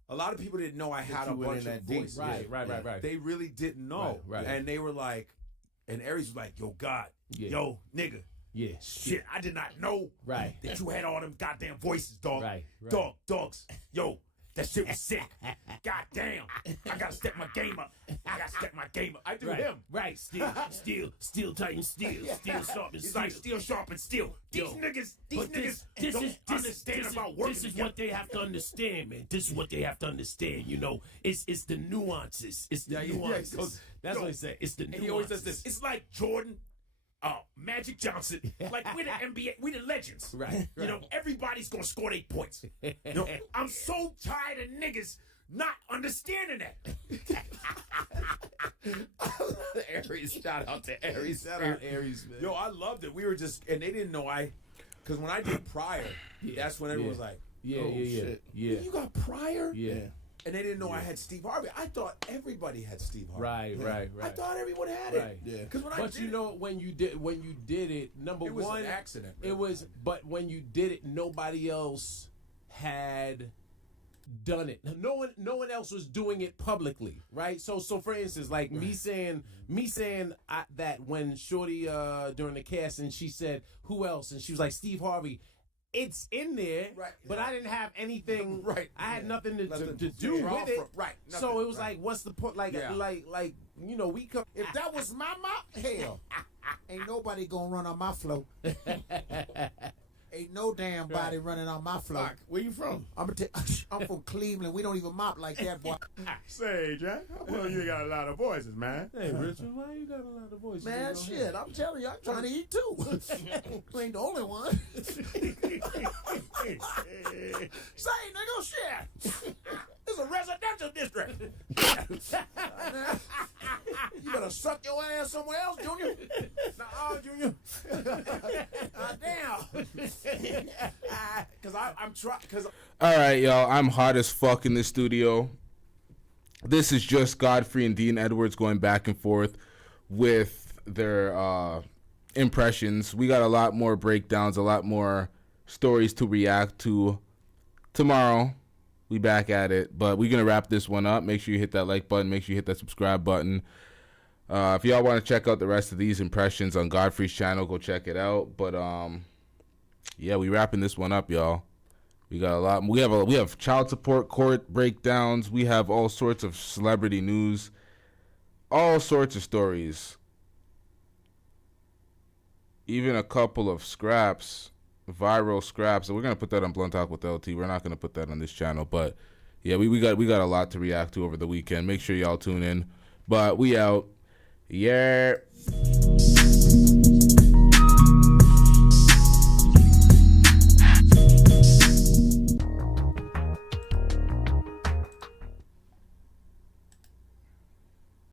A lot of people didn't know I had a bunch of voices. Right. They really didn't know. Right. And they were like, and Aries was like, yo, God, yo, nigga. Yeah. Shit, I did not know that you had all them goddamn voices, dog. Right. Dogs. Yo, that shit was sick. God damn. I gotta step my game up. I do him. Right. Steel tighten steel. Steel sharp and He's steel. like steel sharp and steel. These niggas don't understand about working This is together. what they have to understand, man. This is what they have to understand. You know, it's the nuances. It's the nuances. That's what he said. It's the nuances. And he always does this. It's like Jordan, Magic Johnson. Like we're the NBA, we the legends. Right. You know, everybody's gonna score 8 points. You know, I'm so tired of niggas not understanding that. Aries, shout out to Aries. Shout out Aries, man. Yo, I loved it. We were just, and they didn't know because when I did Prior, that's when everyone was like, shit. Yeah. You got Prior? Yeah. And they didn't know I had Steve Harvey. I thought everybody had Steve Harvey. Right. I thought everyone had it. Yeah. Because But you know, when you did it, number it was one, an accident. It was, but when you did it, nobody else had done it. No one else was doing it publicly, right? So for instance, like me saying that when Shorty during the casting, she said, "Who else?" and she was like, "Steve Harvey." It's in there, but I didn't have anything. I had nothing to do with it. So it was like, what's the point? Like, you know, we come. If that was my mouth, hell, ain't nobody gonna run on my flow. Ain't no damn body running on my flow. Where you from? I'm from Cleveland. We don't even mop like that, boy. Say, Jack, well, you got a lot of voices, man. Hey, Richard, why you got a lot of voices? Man, shit, I'm telling you, I'm trying to eat too. You ain't the only one. Say, nigga, shit. It's a residential district. You better suck your ass somewhere else, Junior. Nah, Junior. Damn. Because I'm trying. All right, y'all. I'm hot as fuck in the studio. This is just Godfrey and Dean Edwards going back and forth with their impressions. We got a lot more breakdowns, a lot more stories to react to tomorrow. We back at it, but we're gonna wrap this one up. Make sure you hit that like button. Make sure you hit that subscribe button. If y'all want to check out the rest of these impressions on Godfrey's channel, go check it out. But yeah, we wrapping this one up, y'all. We got a lot. We have child support court breakdowns. We have all sorts of celebrity news, all sorts of stories. Even a couple of scraps. Viral scraps, and we're gonna put that on Blunt Talk with LT. We're not gonna put that on this channel, but yeah, we got a lot to react to over the weekend. Make sure y'all tune in. But we out. Yeah.